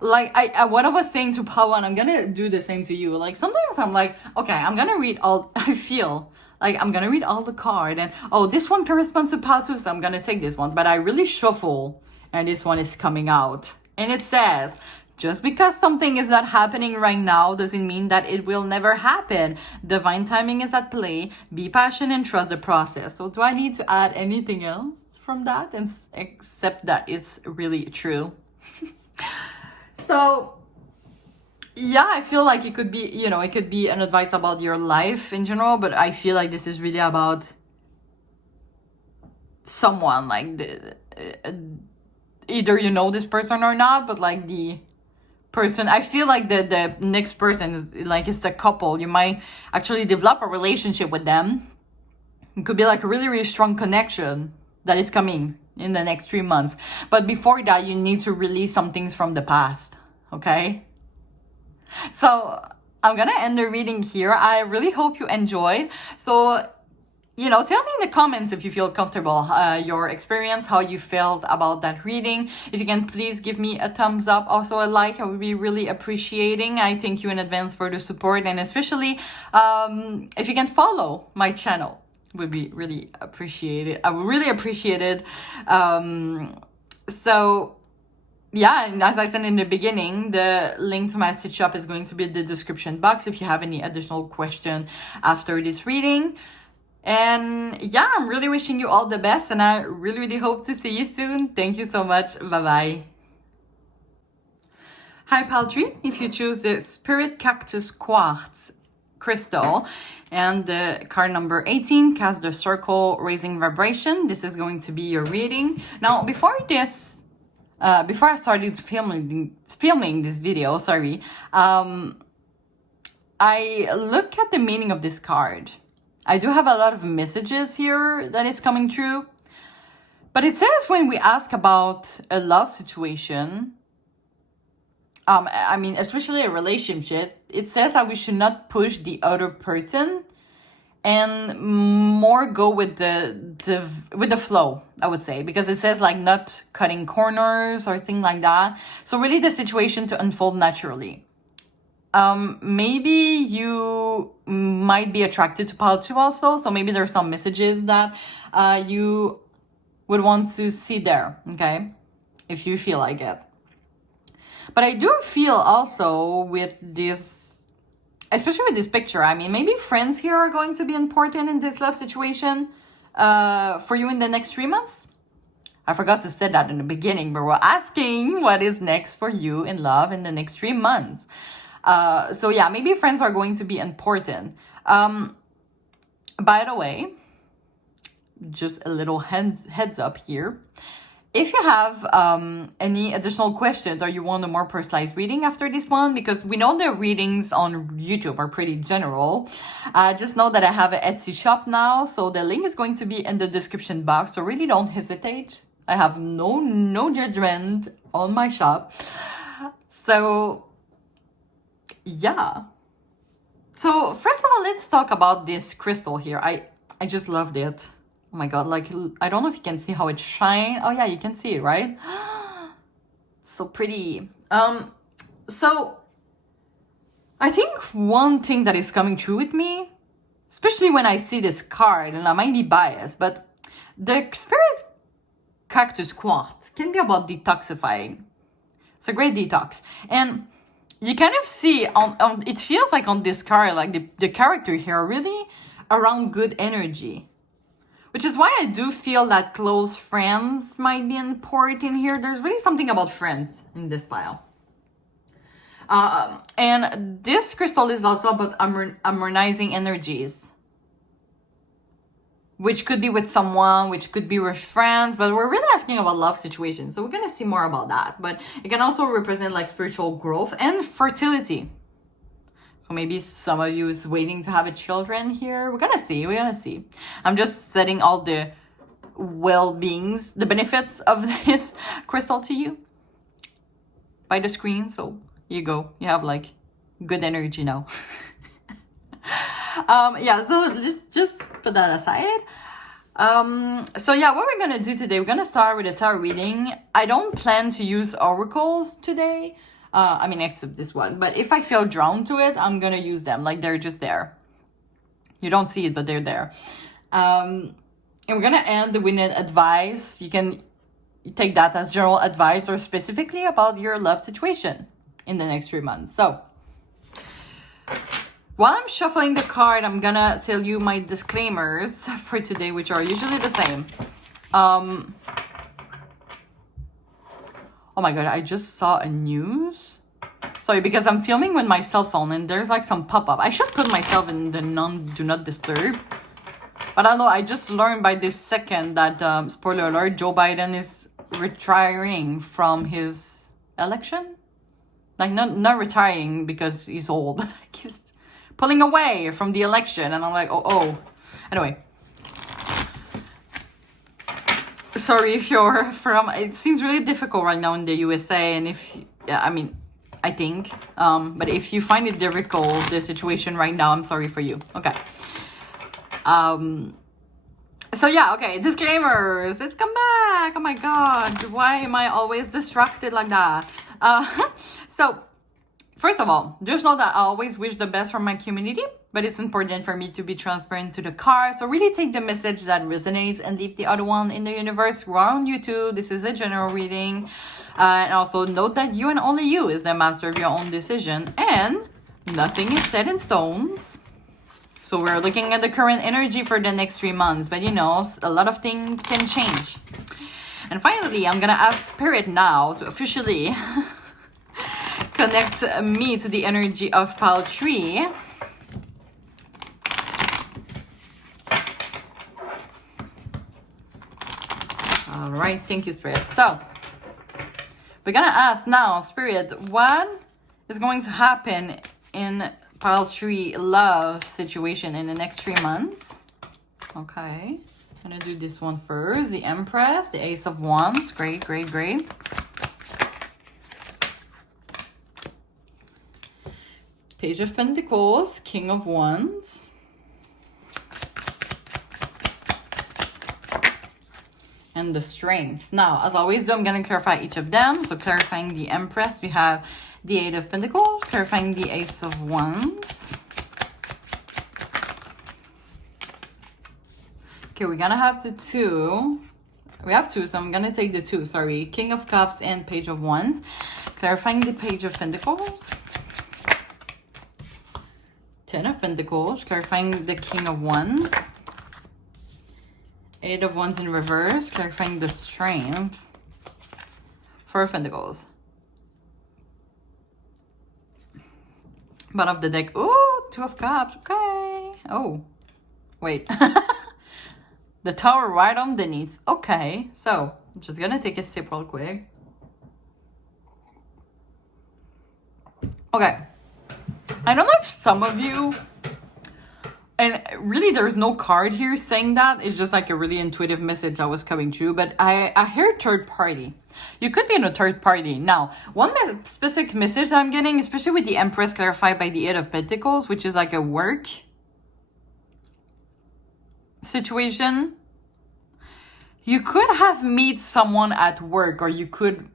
Like, what I was saying to pile 1, I'm gonna do the same to you. Like, sometimes I'm like, okay, I'm gonna read all, I feel like I'm gonna read all the card and, oh, this one corresponds to pile 2, so I'm gonna take this one. But I really shuffle and this one is coming out. And it says, just because something is not happening right now doesn't mean that it will never happen. Divine timing is at play. Be patient and trust the process. So do I need to add anything else from that? And except that it's really true. So, yeah, I feel like it could be, you know, it could be an advice about your life in general, but I feel like this is really about someone, like either you know this person or not, but like the person, I feel like the next person is like, it's a couple. You might actually develop a relationship with them. It could be like a really, really strong connection that is coming in the next 3 months. But before that, you need to release some things from the past, okay? So I'm gonna end the reading here. I really hope you enjoyed. So, you know, tell me in the comments if you feel comfortable, your experience, how you felt about that reading. If you can, please give me a thumbs up, also a like. I would be really appreciating. I thank you in advance for the support, and especially if you can follow my channel, would be really appreciated. I would really appreciate it. So yeah, and as I said in the beginning, the link to my Stitch shop is going to be in the description box if you have any additional question after this reading. And yeah, I'm really wishing you all the best, and I really, really hope to see you soon. Thank you so much. Bye-bye. Hi, Paltry. If you choose the Spirit Cactus Quartz crystal and the card number 18, cast the circle raising vibration, this is going to be your reading. Now, before I started filming this video, I look at the meaning of this card. I do have a lot of messages here that is coming through, but it says when we ask about a love situation, I mean, especially a relationship, it says that we should not push the other person and more go with the flow, I would say, because it says like not cutting corners or things like that. So really the situation to unfold naturally. Maybe you might be attracted to pile 2 also, so maybe there's some messages that you would want to see there, okay, if you feel like it. But I do feel also with this, especially with this picture, I mean, maybe friends here are going to be important in this love situation for you in the next 3 months. I forgot to say that in the beginning, but we're asking what is next for you in love in the next 3 months. So yeah, maybe friends are going to be important. By the way, just a little heads up here. If you have any additional questions or you want a more personalized reading after this one, because we know the readings on YouTube are pretty general, just know that I have an Etsy shop now, so the link is going to be in the description box, so really don't hesitate. I have no judgment on my shop. So yeah. So first of all, let's talk about this crystal here. I just loved it. Oh my god, like, I don't know if you can see how it shines. Oh yeah, you can see it, right? So pretty. So I think one thing that is coming true with me, especially when I see this card, and I might be biased, but the Spirit Cactus Quartz can be about detoxifying. It's a great detox. And you kind of see on it feels like on this card, like the character here really around good energy. Which is why I do feel that close friends might be important here. There's really something about friends in this pile. And this crystal is also about harmonizing energies. which could be with someone, which could be with friends, but we're really asking about love situations. So we're going to see more about that. But it can also represent like spiritual growth and fertility. So maybe some of you is waiting to have a children here. We're going to see. I'm just setting all the well-beings, the benefits of this crystal to you by the screen. So you go. You have like good energy now. Yeah, so just put that aside. So yeah, what we're gonna do today, we're gonna start with a tarot reading. I don't plan to use oracles today. I mean, except this one. But if I feel drawn to it, I'm gonna use them. Like, they're just there. You don't see it, but they're there. And we're gonna end with an advice. You can take that as general advice or specifically about your love situation in the next 3 months. So while I'm shuffling the card, I'm gonna tell you my disclaimers for today, which are usually the same. Oh my god, I just saw a news. Sorry, because I'm filming with my cell phone and there's like some pop-up. I should put myself in the do not disturb. But I don't know, I just learned by this second that, spoiler alert, Joe Biden is retiring from his election. Like, not retiring because he's old, but like he's pulling away from the election. And I'm like, oh. Anyway. Sorry if you're from... It seems really difficult right now in the USA. And if... Yeah, I mean, I think. But if you find it difficult, the situation right now, I'm sorry for you. Okay. So yeah, okay. Disclaimers. Let's come back. Oh my god. Why am I always distracted like that? So... First of all, just know that I always wish the best for my community, but it's important for me to be transparent to the card. So really take the message that resonates and leave the other one in the universe. We're on YouTube. This is a general reading. And also note that you and only you is the master of your own decision. And nothing is set in stones. So we're looking at the current energy for the next 3 months. But you know, a lot of things can change. And finally, I'm going to ask Spirit now to officially... connect me to the energy of pile 3. All right, thank you, Spirit. So we're gonna ask now, Spirit, what is going to happen in pile 3 love situation in the next 3 months? Okay, I'm gonna do this one first. The Empress, the Ace of Wands. Great. Page of Pentacles, King of Wands. And the Strength. Now, as always do, I'm going to clarify each of them. So clarifying the Empress, we have the Eight of Pentacles. Clarifying the Ace of Wands. Okay, we're going to have the 2. We have 2, so I'm going to take the 2. Sorry. King of Cups and Page of Wands. Clarifying the Page of Pentacles. 10 of Pentacles, clarifying the King of Wands. 8 of Wands in reverse, clarifying the Strength. 4 of Pentacles. Bottom of the deck. Ooh, 2 of Cups. Okay. Oh, wait. The Tower right underneath. Okay, so I'm just gonna take a sip real quick. Okay. I don't know if some of you, and really there's no card here saying that. It's just like a really intuitive message that was coming through. But I hear third party. You could be in a third party. Now, one specific message I'm getting, especially with the Empress clarified by the Eight of Pentacles, which is like a work situation. You could have meet someone at work, or you could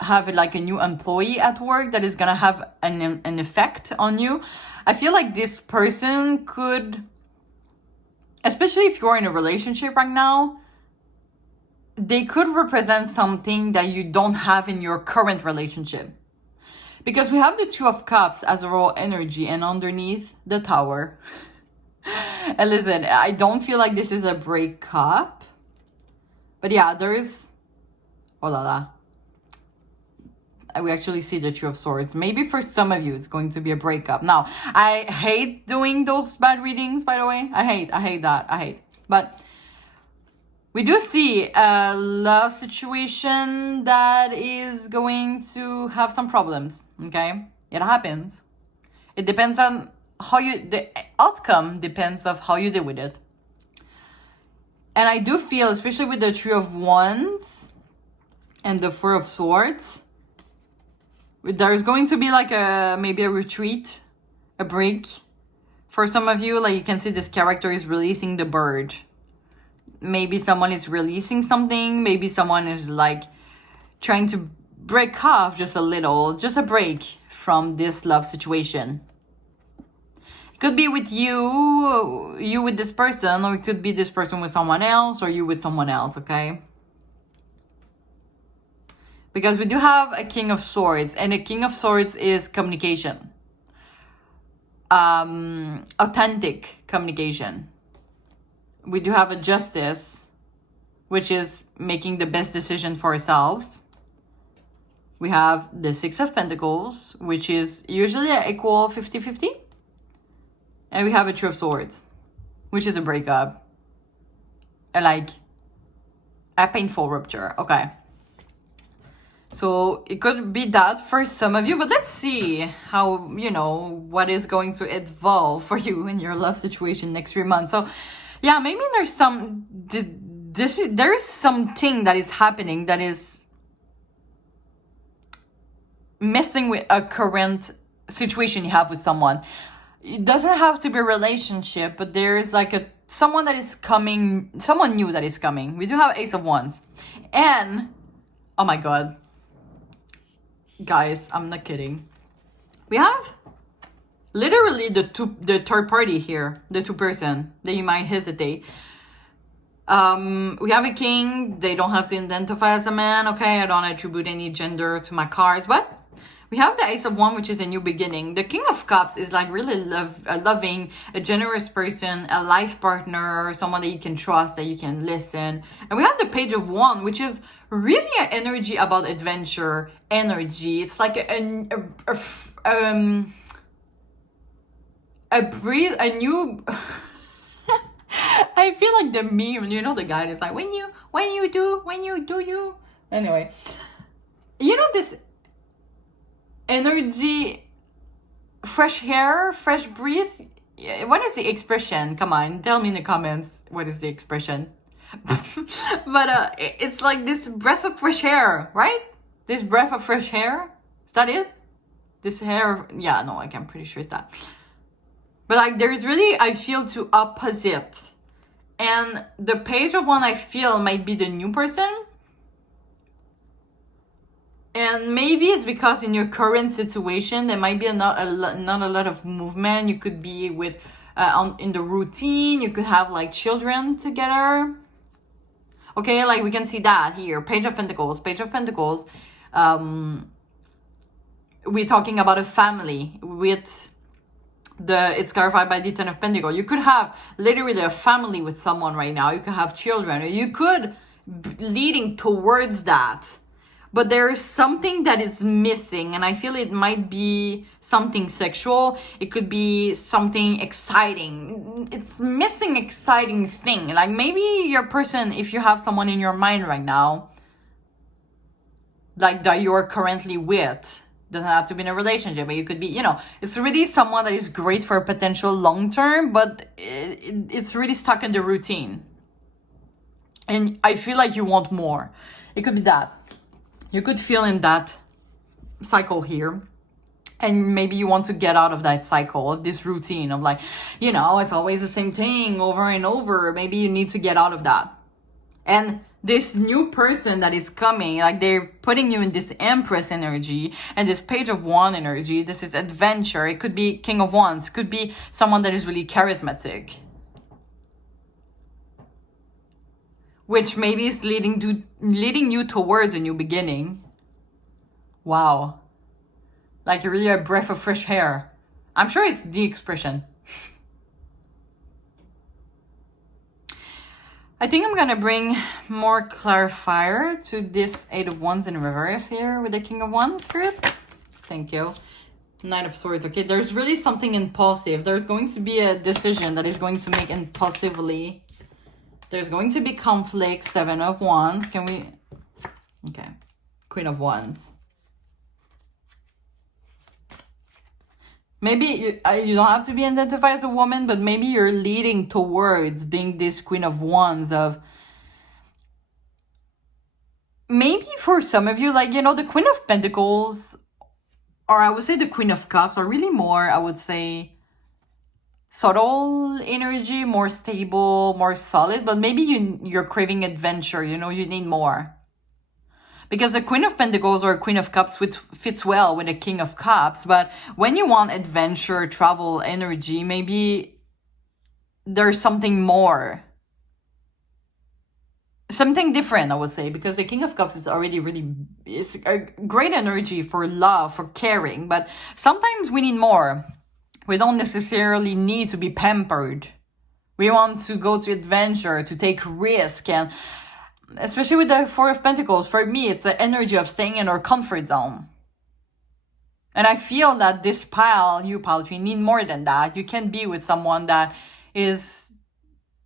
have like a new employee at work that is gonna have an effect on you. I feel like this person could, especially if you're in a relationship right now, they could represent something that you don't have in your current relationship. Because we have the Two of Cups as a raw energy and underneath the Tower. And listen, I don't feel like this is a breakup. But yeah, there is... Oh la la. We actually see the Two of Swords. Maybe for some of you, it's going to be a breakup. Now, I hate doing those bad readings, by the way. I hate that. But We do see a love situation that is going to have some problems, okay? It happens. It depends on how the outcome depends of how you deal with it. And I do feel, especially with the Three of Wands and the Four of Swords, there's going to be like maybe a retreat, a break. For some of you, like you can see this character is releasing the bird. Maybe someone is releasing something. Maybe someone is like trying to break off just a little, just a break from this love situation. It could be with you with this person, or it could be this person with someone else, or you with someone else, okay? Because we do have a King of Swords, and a King of Swords is communication. Authentic communication. We do have a Justice, which is making the best decision for ourselves. We have the Six of Pentacles, which is usually an equal 50-50. And we have a Two of Swords, which is a breakup. Like a painful rupture. Okay. So it could be that for some of you, but let's see how, what is going to evolve for you in your love situation next 3 months. So yeah, maybe there's there is something that is happening that is messing with a current situation you have with someone. It doesn't have to be a relationship, but there is like someone that is coming, someone new that is coming. We do have Ace of Wands. And, oh my God. Guys, I'm not kidding. We have literally the third party here, the two person that you might hesitate. We have a king. They don't have to identify as a man. Okay, I don't attribute any gender to my cards, but we have the Ace of Wands, which is a new beginning. The King of Cups is like really loving, a generous person, a life partner, someone that you can trust, that you can listen. And we have the Page of Wands, which is really an energy about adventure, energy. It's like a new I feel like the meme, the guy is like, when you do. Anyway, this energy, fresh air, fresh breath. What is the expression? Come on, tell me in the comments. What is the expression? But it's like this breath of fresh air, right? This breath of fresh air. Is that it? This hair. Yeah, no, I'm pretty sure it's that. But like, there's really, I feel, two opposite. And the Page of Wands, I feel, might be the new person. And maybe it's because in your current situation, there might be not a lot of movement. You could be with, in the routine. You could have like children together. Okay, like we can see that here. Page of Pentacles. Page of Pentacles. We're talking about a family with it's clarified by the Ten of Pentacles. You could have literally a family with someone right now. You could have children. Or you could be leading towards that. But there is something that is missing. And I feel it might be something sexual. It could be something exciting. It's missing exciting thing. Like maybe your person, if you have someone in your mind right now, like that you're currently with, doesn't have to be in a relationship, but you could be, it's really someone that is great for a potential long term, but it's really stuck in the routine. And I feel like you want more. It could be that. You could feel in that cycle here. And maybe you want to get out of that cycle, of this routine of like, it's always the same thing over and over. Maybe you need to get out of that. And this new person that is coming, like they're putting you in this Empress energy and this Page of Wands energy. This is adventure. It could be King of Wands. Could be someone that is really charismatic. Which maybe is leading you towards a new beginning. Wow. Like really a breath of fresh air. I'm sure it's the expression. I think I'm gonna bring more clarifier to this Eight of Wands in reverse here with the King of Wands spirit. Thank you. Knight of Swords. Okay, there's really something impulsive. There's going to be a decision that is going to make impulsively. There's going to be conflict. 7 of Wands. Can we... Okay. Queen of Wands. Maybe you don't have to be identified as a woman, but maybe you're leading towards being this Queen of Wands of... Maybe for some of you, like, you know, the Queen of Pentacles, or I would say the Queen of Cups, are really more, I would say, subtle energy, more stable, more solid, but maybe you're craving adventure, you know, you need more. Because the Queen of Pentacles or Queen of Cups fits well with the King of Cups, but when you want adventure, travel, energy, maybe there's something more. Something different, I would say, because the King of Cups is already really, it's a great energy for love, for caring, but sometimes we need more. We don't necessarily need to be pampered. We want to go to adventure, to take risk, and especially with the Four of Pentacles, for me, it's the energy of staying in our comfort zone. And I feel that this pile, you pile tree, need more than that. You can be with someone that is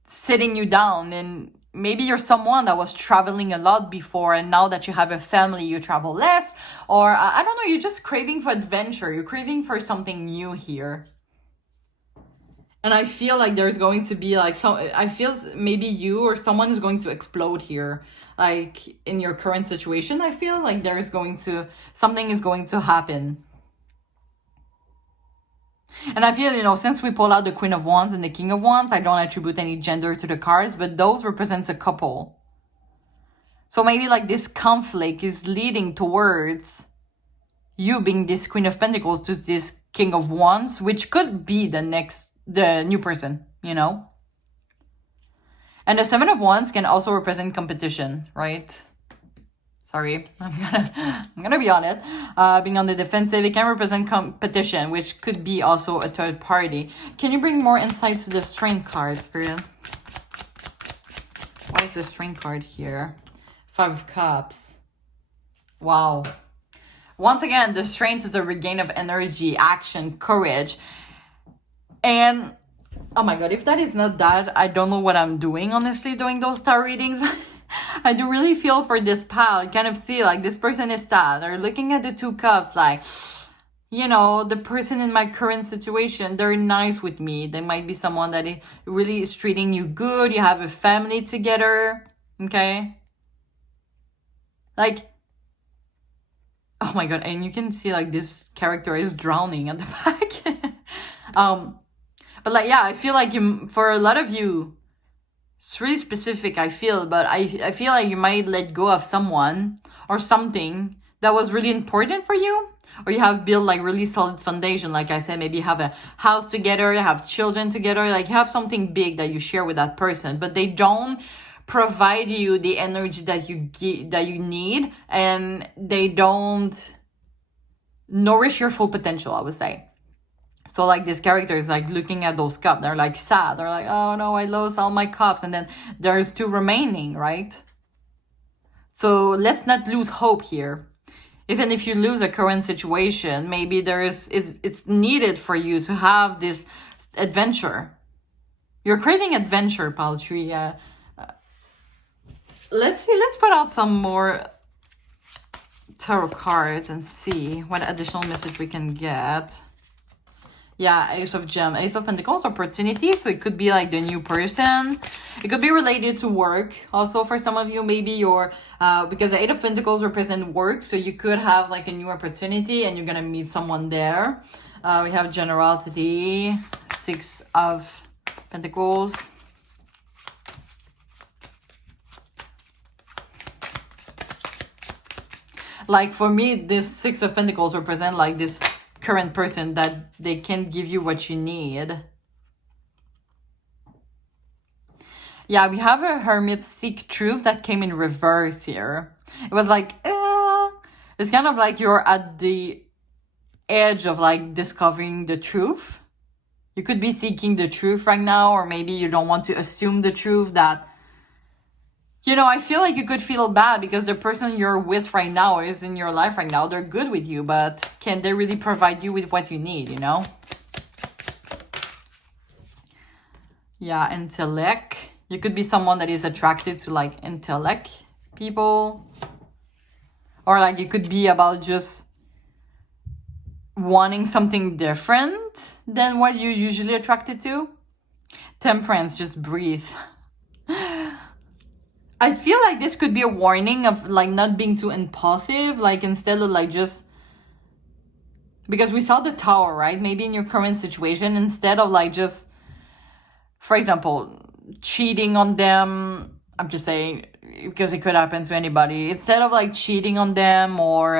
sitting you down, and maybe you're someone that was traveling a lot before, and now that you have a family, you travel less. Or, I don't know, you're just craving for adventure. You're craving for something new here. And I feel like there's going to be like I feel maybe you or someone is going to explode here. Like in your current situation, I feel like something is going to happen. And I feel, you know, since we pull out the Queen of Wands and the King of Wands, I don't attribute any gender to the cards, but those represents a couple. So maybe like this conflict is leading towards you being this Queen of Pentacles to this King of Wands, which could be the new person, you know? And the Seven of Wands can also represent competition, right? Sorry, I'm gonna be on it. Being on the defensive, it can represent competition, which could be also a third party. Can you bring more insight to the Strength card, Spirit? What is the Strength card here? 5 of Cups. Wow. Once again, the Strength is a regain of energy, action, courage. And, oh my god, if that is not that, I don't know what I'm doing, honestly, doing those tarot readings. I do really feel for this pile. I kind of see like this person is sad. They're looking at the 2 cups like, you know, the person in my current situation, they're nice with me. They might be someone that really is treating you good. You have a family together. Okay? Like, oh my god. And you can see like this character is drowning at the back. But like, yeah, I feel like for a lot of you, it's really specific, I feel, but I feel like you might let go of someone or something that was really important for you, or you have built like really solid foundation. Like I said, maybe you have a house together, you have children together, like you have something big that you share with that person, but they don't provide you the energy that you need, and they don't nourish your full potential, I would say. So like this character is like looking at those cups. They're like sad. They're like, oh no, I lost all my cups. And then there's 2 remaining, right? So let's not lose hope here. Even if you lose a current situation, maybe it's needed for you to have this adventure. You're craving adventure, Paltry. Let's see. Let's put out some more tarot cards and see what additional message we can get. Yeah, Ace of Gems, Ace of Pentacles, opportunity. So it could be like the new person. It could be related to work. Also for some of you, maybe because the 8 of Pentacles represent work. So you could have like a new opportunity and you're going to meet someone there. We have generosity, 6 of Pentacles. Like for me, this 6 of Pentacles represent like this current person that they can give you what you need. Yeah, we have a Hermit seek truth that came in reverse here. It was like, it's kind of like you're at the edge of like discovering the truth. You could be seeking the truth right now, or maybe you don't want to assume the truth that, you know, I feel like you could feel bad because the person you're with right now is in your life right now. They're good with you, but can they really provide you with what you need, you know? Yeah, intellect. You could be someone that is attracted to like intellect people. Or like it could be about just wanting something different than what you're usually attracted to. Temperance, just breathe. I feel like this could be a warning of like not being too impulsive, like instead of like just, because we saw the Tower, right? Maybe in your current situation, instead of like just, for example, cheating on them, I'm just saying because it could happen to anybody, instead of like cheating on them or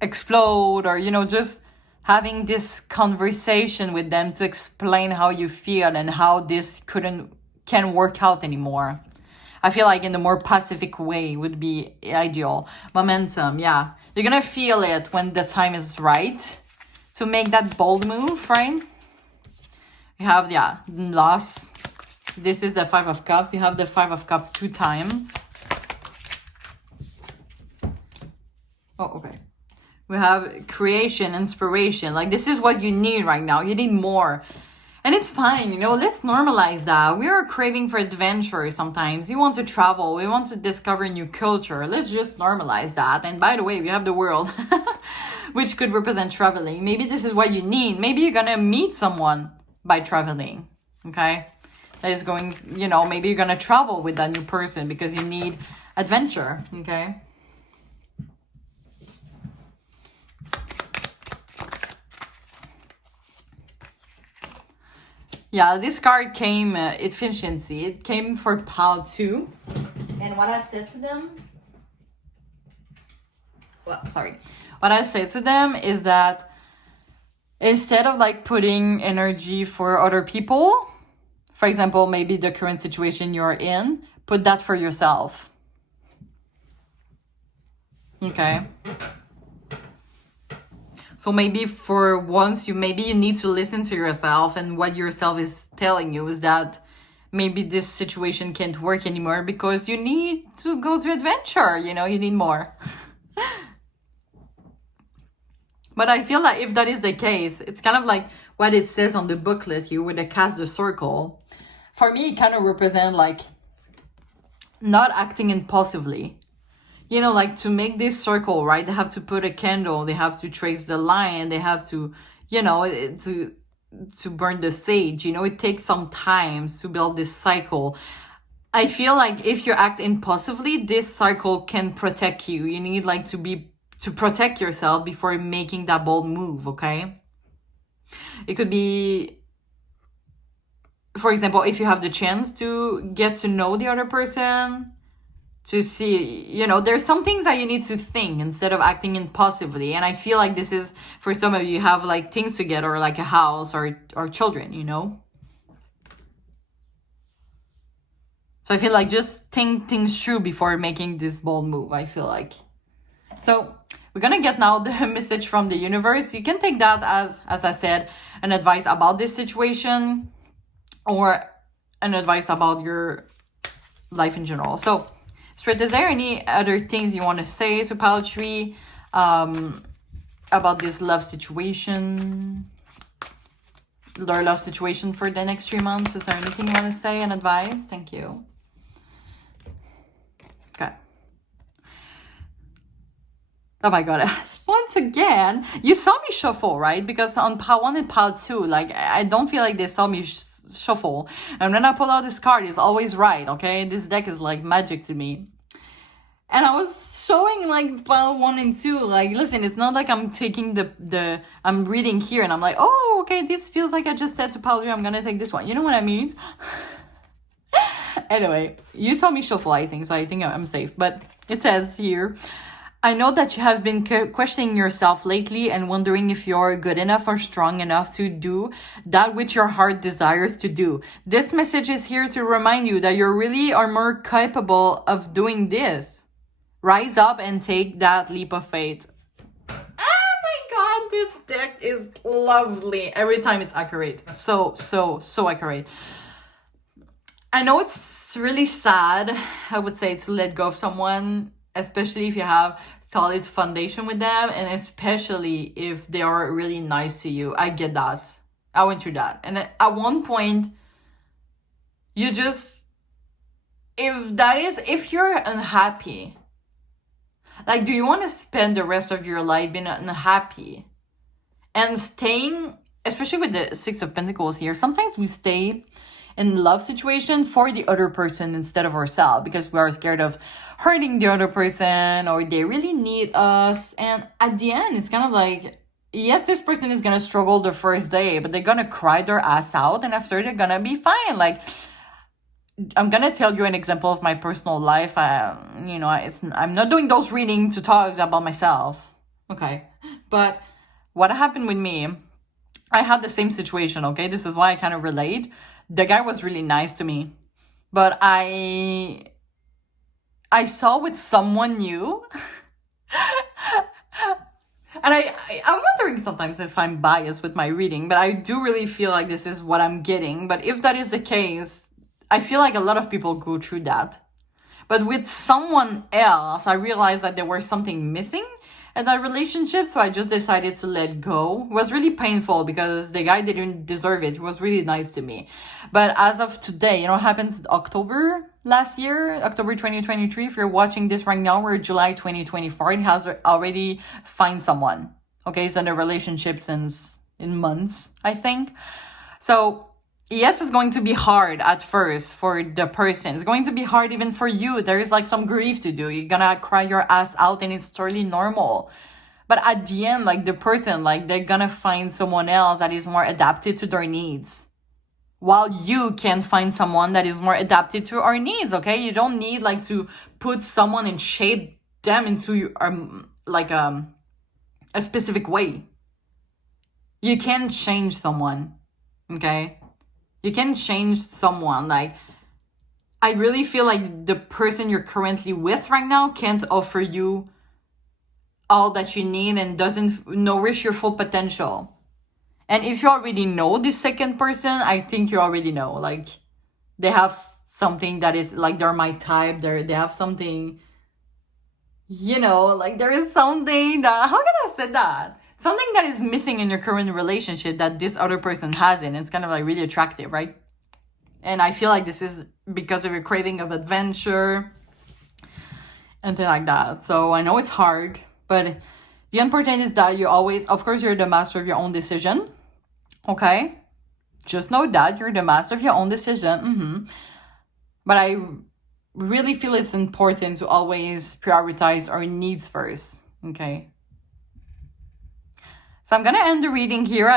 explode, or you know, just having this conversation with them to explain how you feel and how this can work out anymore. I feel like in the more pacific way would be ideal. Momentum, yeah. You're gonna feel it when the time is right to make that bold move, right? You have, yeah, loss. This is the 5 of Cups. You have the 5 of Cups 2 times. Oh, okay. We have creation, inspiration. Like, this is what you need right now. You need more. And it's fine, you know, let's normalize that. We are craving for adventure sometimes. We want to travel. We want to discover new culture. Let's just normalize that. And by the way, we have the world, which could represent traveling. Maybe this is what you need. Maybe you're going to meet someone by traveling, okay? That is going, you know, maybe you're going to travel with that new person because you need adventure, okay? Yeah, this card came, efficiency. It came for pile 2. And what I said to them, what I said to them is that instead of like putting energy for other people, for example, maybe the current situation you're in, put that for yourself. Okay. So maybe for once, you need to listen to yourself, and what yourself is telling you is that maybe this situation can't work anymore because you need to go to adventure, you know, you need more. But I feel like if that is the case, it's kind of like what it says on the booklet here with the cast the circle. For me, it kind of represents like not acting impulsively. You know, like to make this circle, right? They have to put a candle, they have to trace the line, they have to, you know, to burn the sage. You know, it takes some time to build this cycle. I feel like if you act impulsively, this cycle can protect you. You need like to protect yourself before making that bold move, okay? It could be, for example, if you have the chance to get to know the other person, to see, you know, there's some things that you need to think instead of acting impulsively. And I feel like this is, for some of you, have like things together, like a house or children, you know? So I feel like just think things through before making this bold move, I feel like. So we're gonna get now the message from the universe. You can take that as I said, an advice about this situation or an advice about your life in general. So Spirit, is there any other things you want to say to pile 3 about this love situation? Their love situation for the next 3 months? Is there anything you want to say and advise? Thank you. Okay. Oh my god. Once again, you saw me shuffle, right? Because on pile 1 and pile 2, like, I don't feel like they saw me shuffle. And when I pull out this card, it's always right, okay? This deck is like magic to me. And I was showing like pile 1 and 2, like, listen, it's not like I'm taking I'm reading here and I'm like, oh, okay, this feels like I just said to pile 3, I'm gonna take this one. You know what I mean? Anyway, you saw me shuffle, I think, so I think I'm safe. But it says here, I know that you have been questioning yourself lately and wondering if you're good enough or strong enough to do that which your heart desires to do. This message is here to remind you that you really are more capable of doing this. Rise up and take that leap of faith. Oh my god, this deck is lovely. Every time it's accurate. So accurate. I know it's really sad, I would say, to let go of someone, especially if you have solid foundation with them, and especially if they are really nice to you. I get that. I went through that. And at one point, You just, if you're unhappy, like, do you want to spend the rest of your life being unhappy and staying, especially with the Six of Pentacles here, sometimes we stay in love situation for the other person instead of ourselves because we are scared of hurting the other person or they really need us. And at the end, it's kind of like, yes, this person is gonna struggle the first day, but they're gonna cry their ass out and after they're gonna be fine. Like, I'm gonna tell you an example of my personal life. I'm not doing those readings to talk about myself, okay? But what happened with me, I had the same situation, okay? This is why I kind of relate. The guy was really nice to me, but I saw with someone new, and I'm wondering sometimes if I'm biased with my reading, but I do really feel like this is what I'm getting. But if that is the case, I feel like a lot of people go through that. But with someone else, I realized that there was something missing in that relationship, so I just decided to let go. It was really painful because the guy didn't deserve it. He was really nice to me. But as of today, it happens in October last year, October 2023. If you're watching this right now, we're July 2024. He has already found someone. Okay, he's in a relationship since in months, I think. So yes, it's going to be hard at first for the person. It's going to be hard even for you. There is like some grief to do. You're gonna cry your ass out and it's totally normal. But at the end, like the person, like they're gonna find someone else that is more adapted to their needs. While you can find someone that is more adapted to our needs, okay? You don't need like to put someone and shape them into a specific way. You can change someone, okay? You can change someone. Like, I really feel like the person you're currently with right now can't offer you all that you need and doesn't nourish your full potential. And if you already know this second person, I think you already know. Like, they have something that is, like, they're my type. They have something, like, there is something that, how can I say that? Something that is missing in your current relationship that this other person hasn't. It's kind of like really attractive, right? And I feel like this is because of your craving of adventure and things like that. So I know it's hard, but the important is that you always, of course, you're the master of your own decision. Okay? Just know that you're the master of your own decision. But I really feel it's important to always prioritize our needs first. Okay? So I'm going to end the reading here.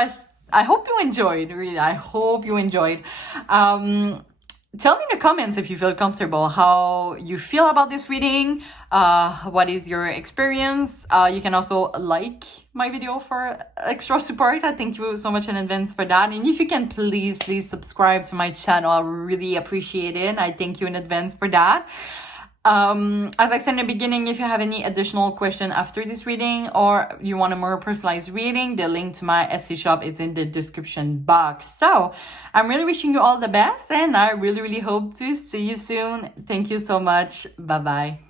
I hope you enjoyed. Really, I hope you enjoyed. Tell me in the comments if you feel comfortable, how you feel about this reading. What is your experience? You can also like my video for extra support. I thank you so much in advance for that. And if you can, please subscribe to my channel. I really appreciate it. I thank you in advance for that. As I said in the beginning, if you have any additional question after this reading or you want a more personalized reading, the link to my Etsy shop is in the description box. So I'm really wishing you all the best and I really hope to see you soon. Thank you so much. Bye-bye.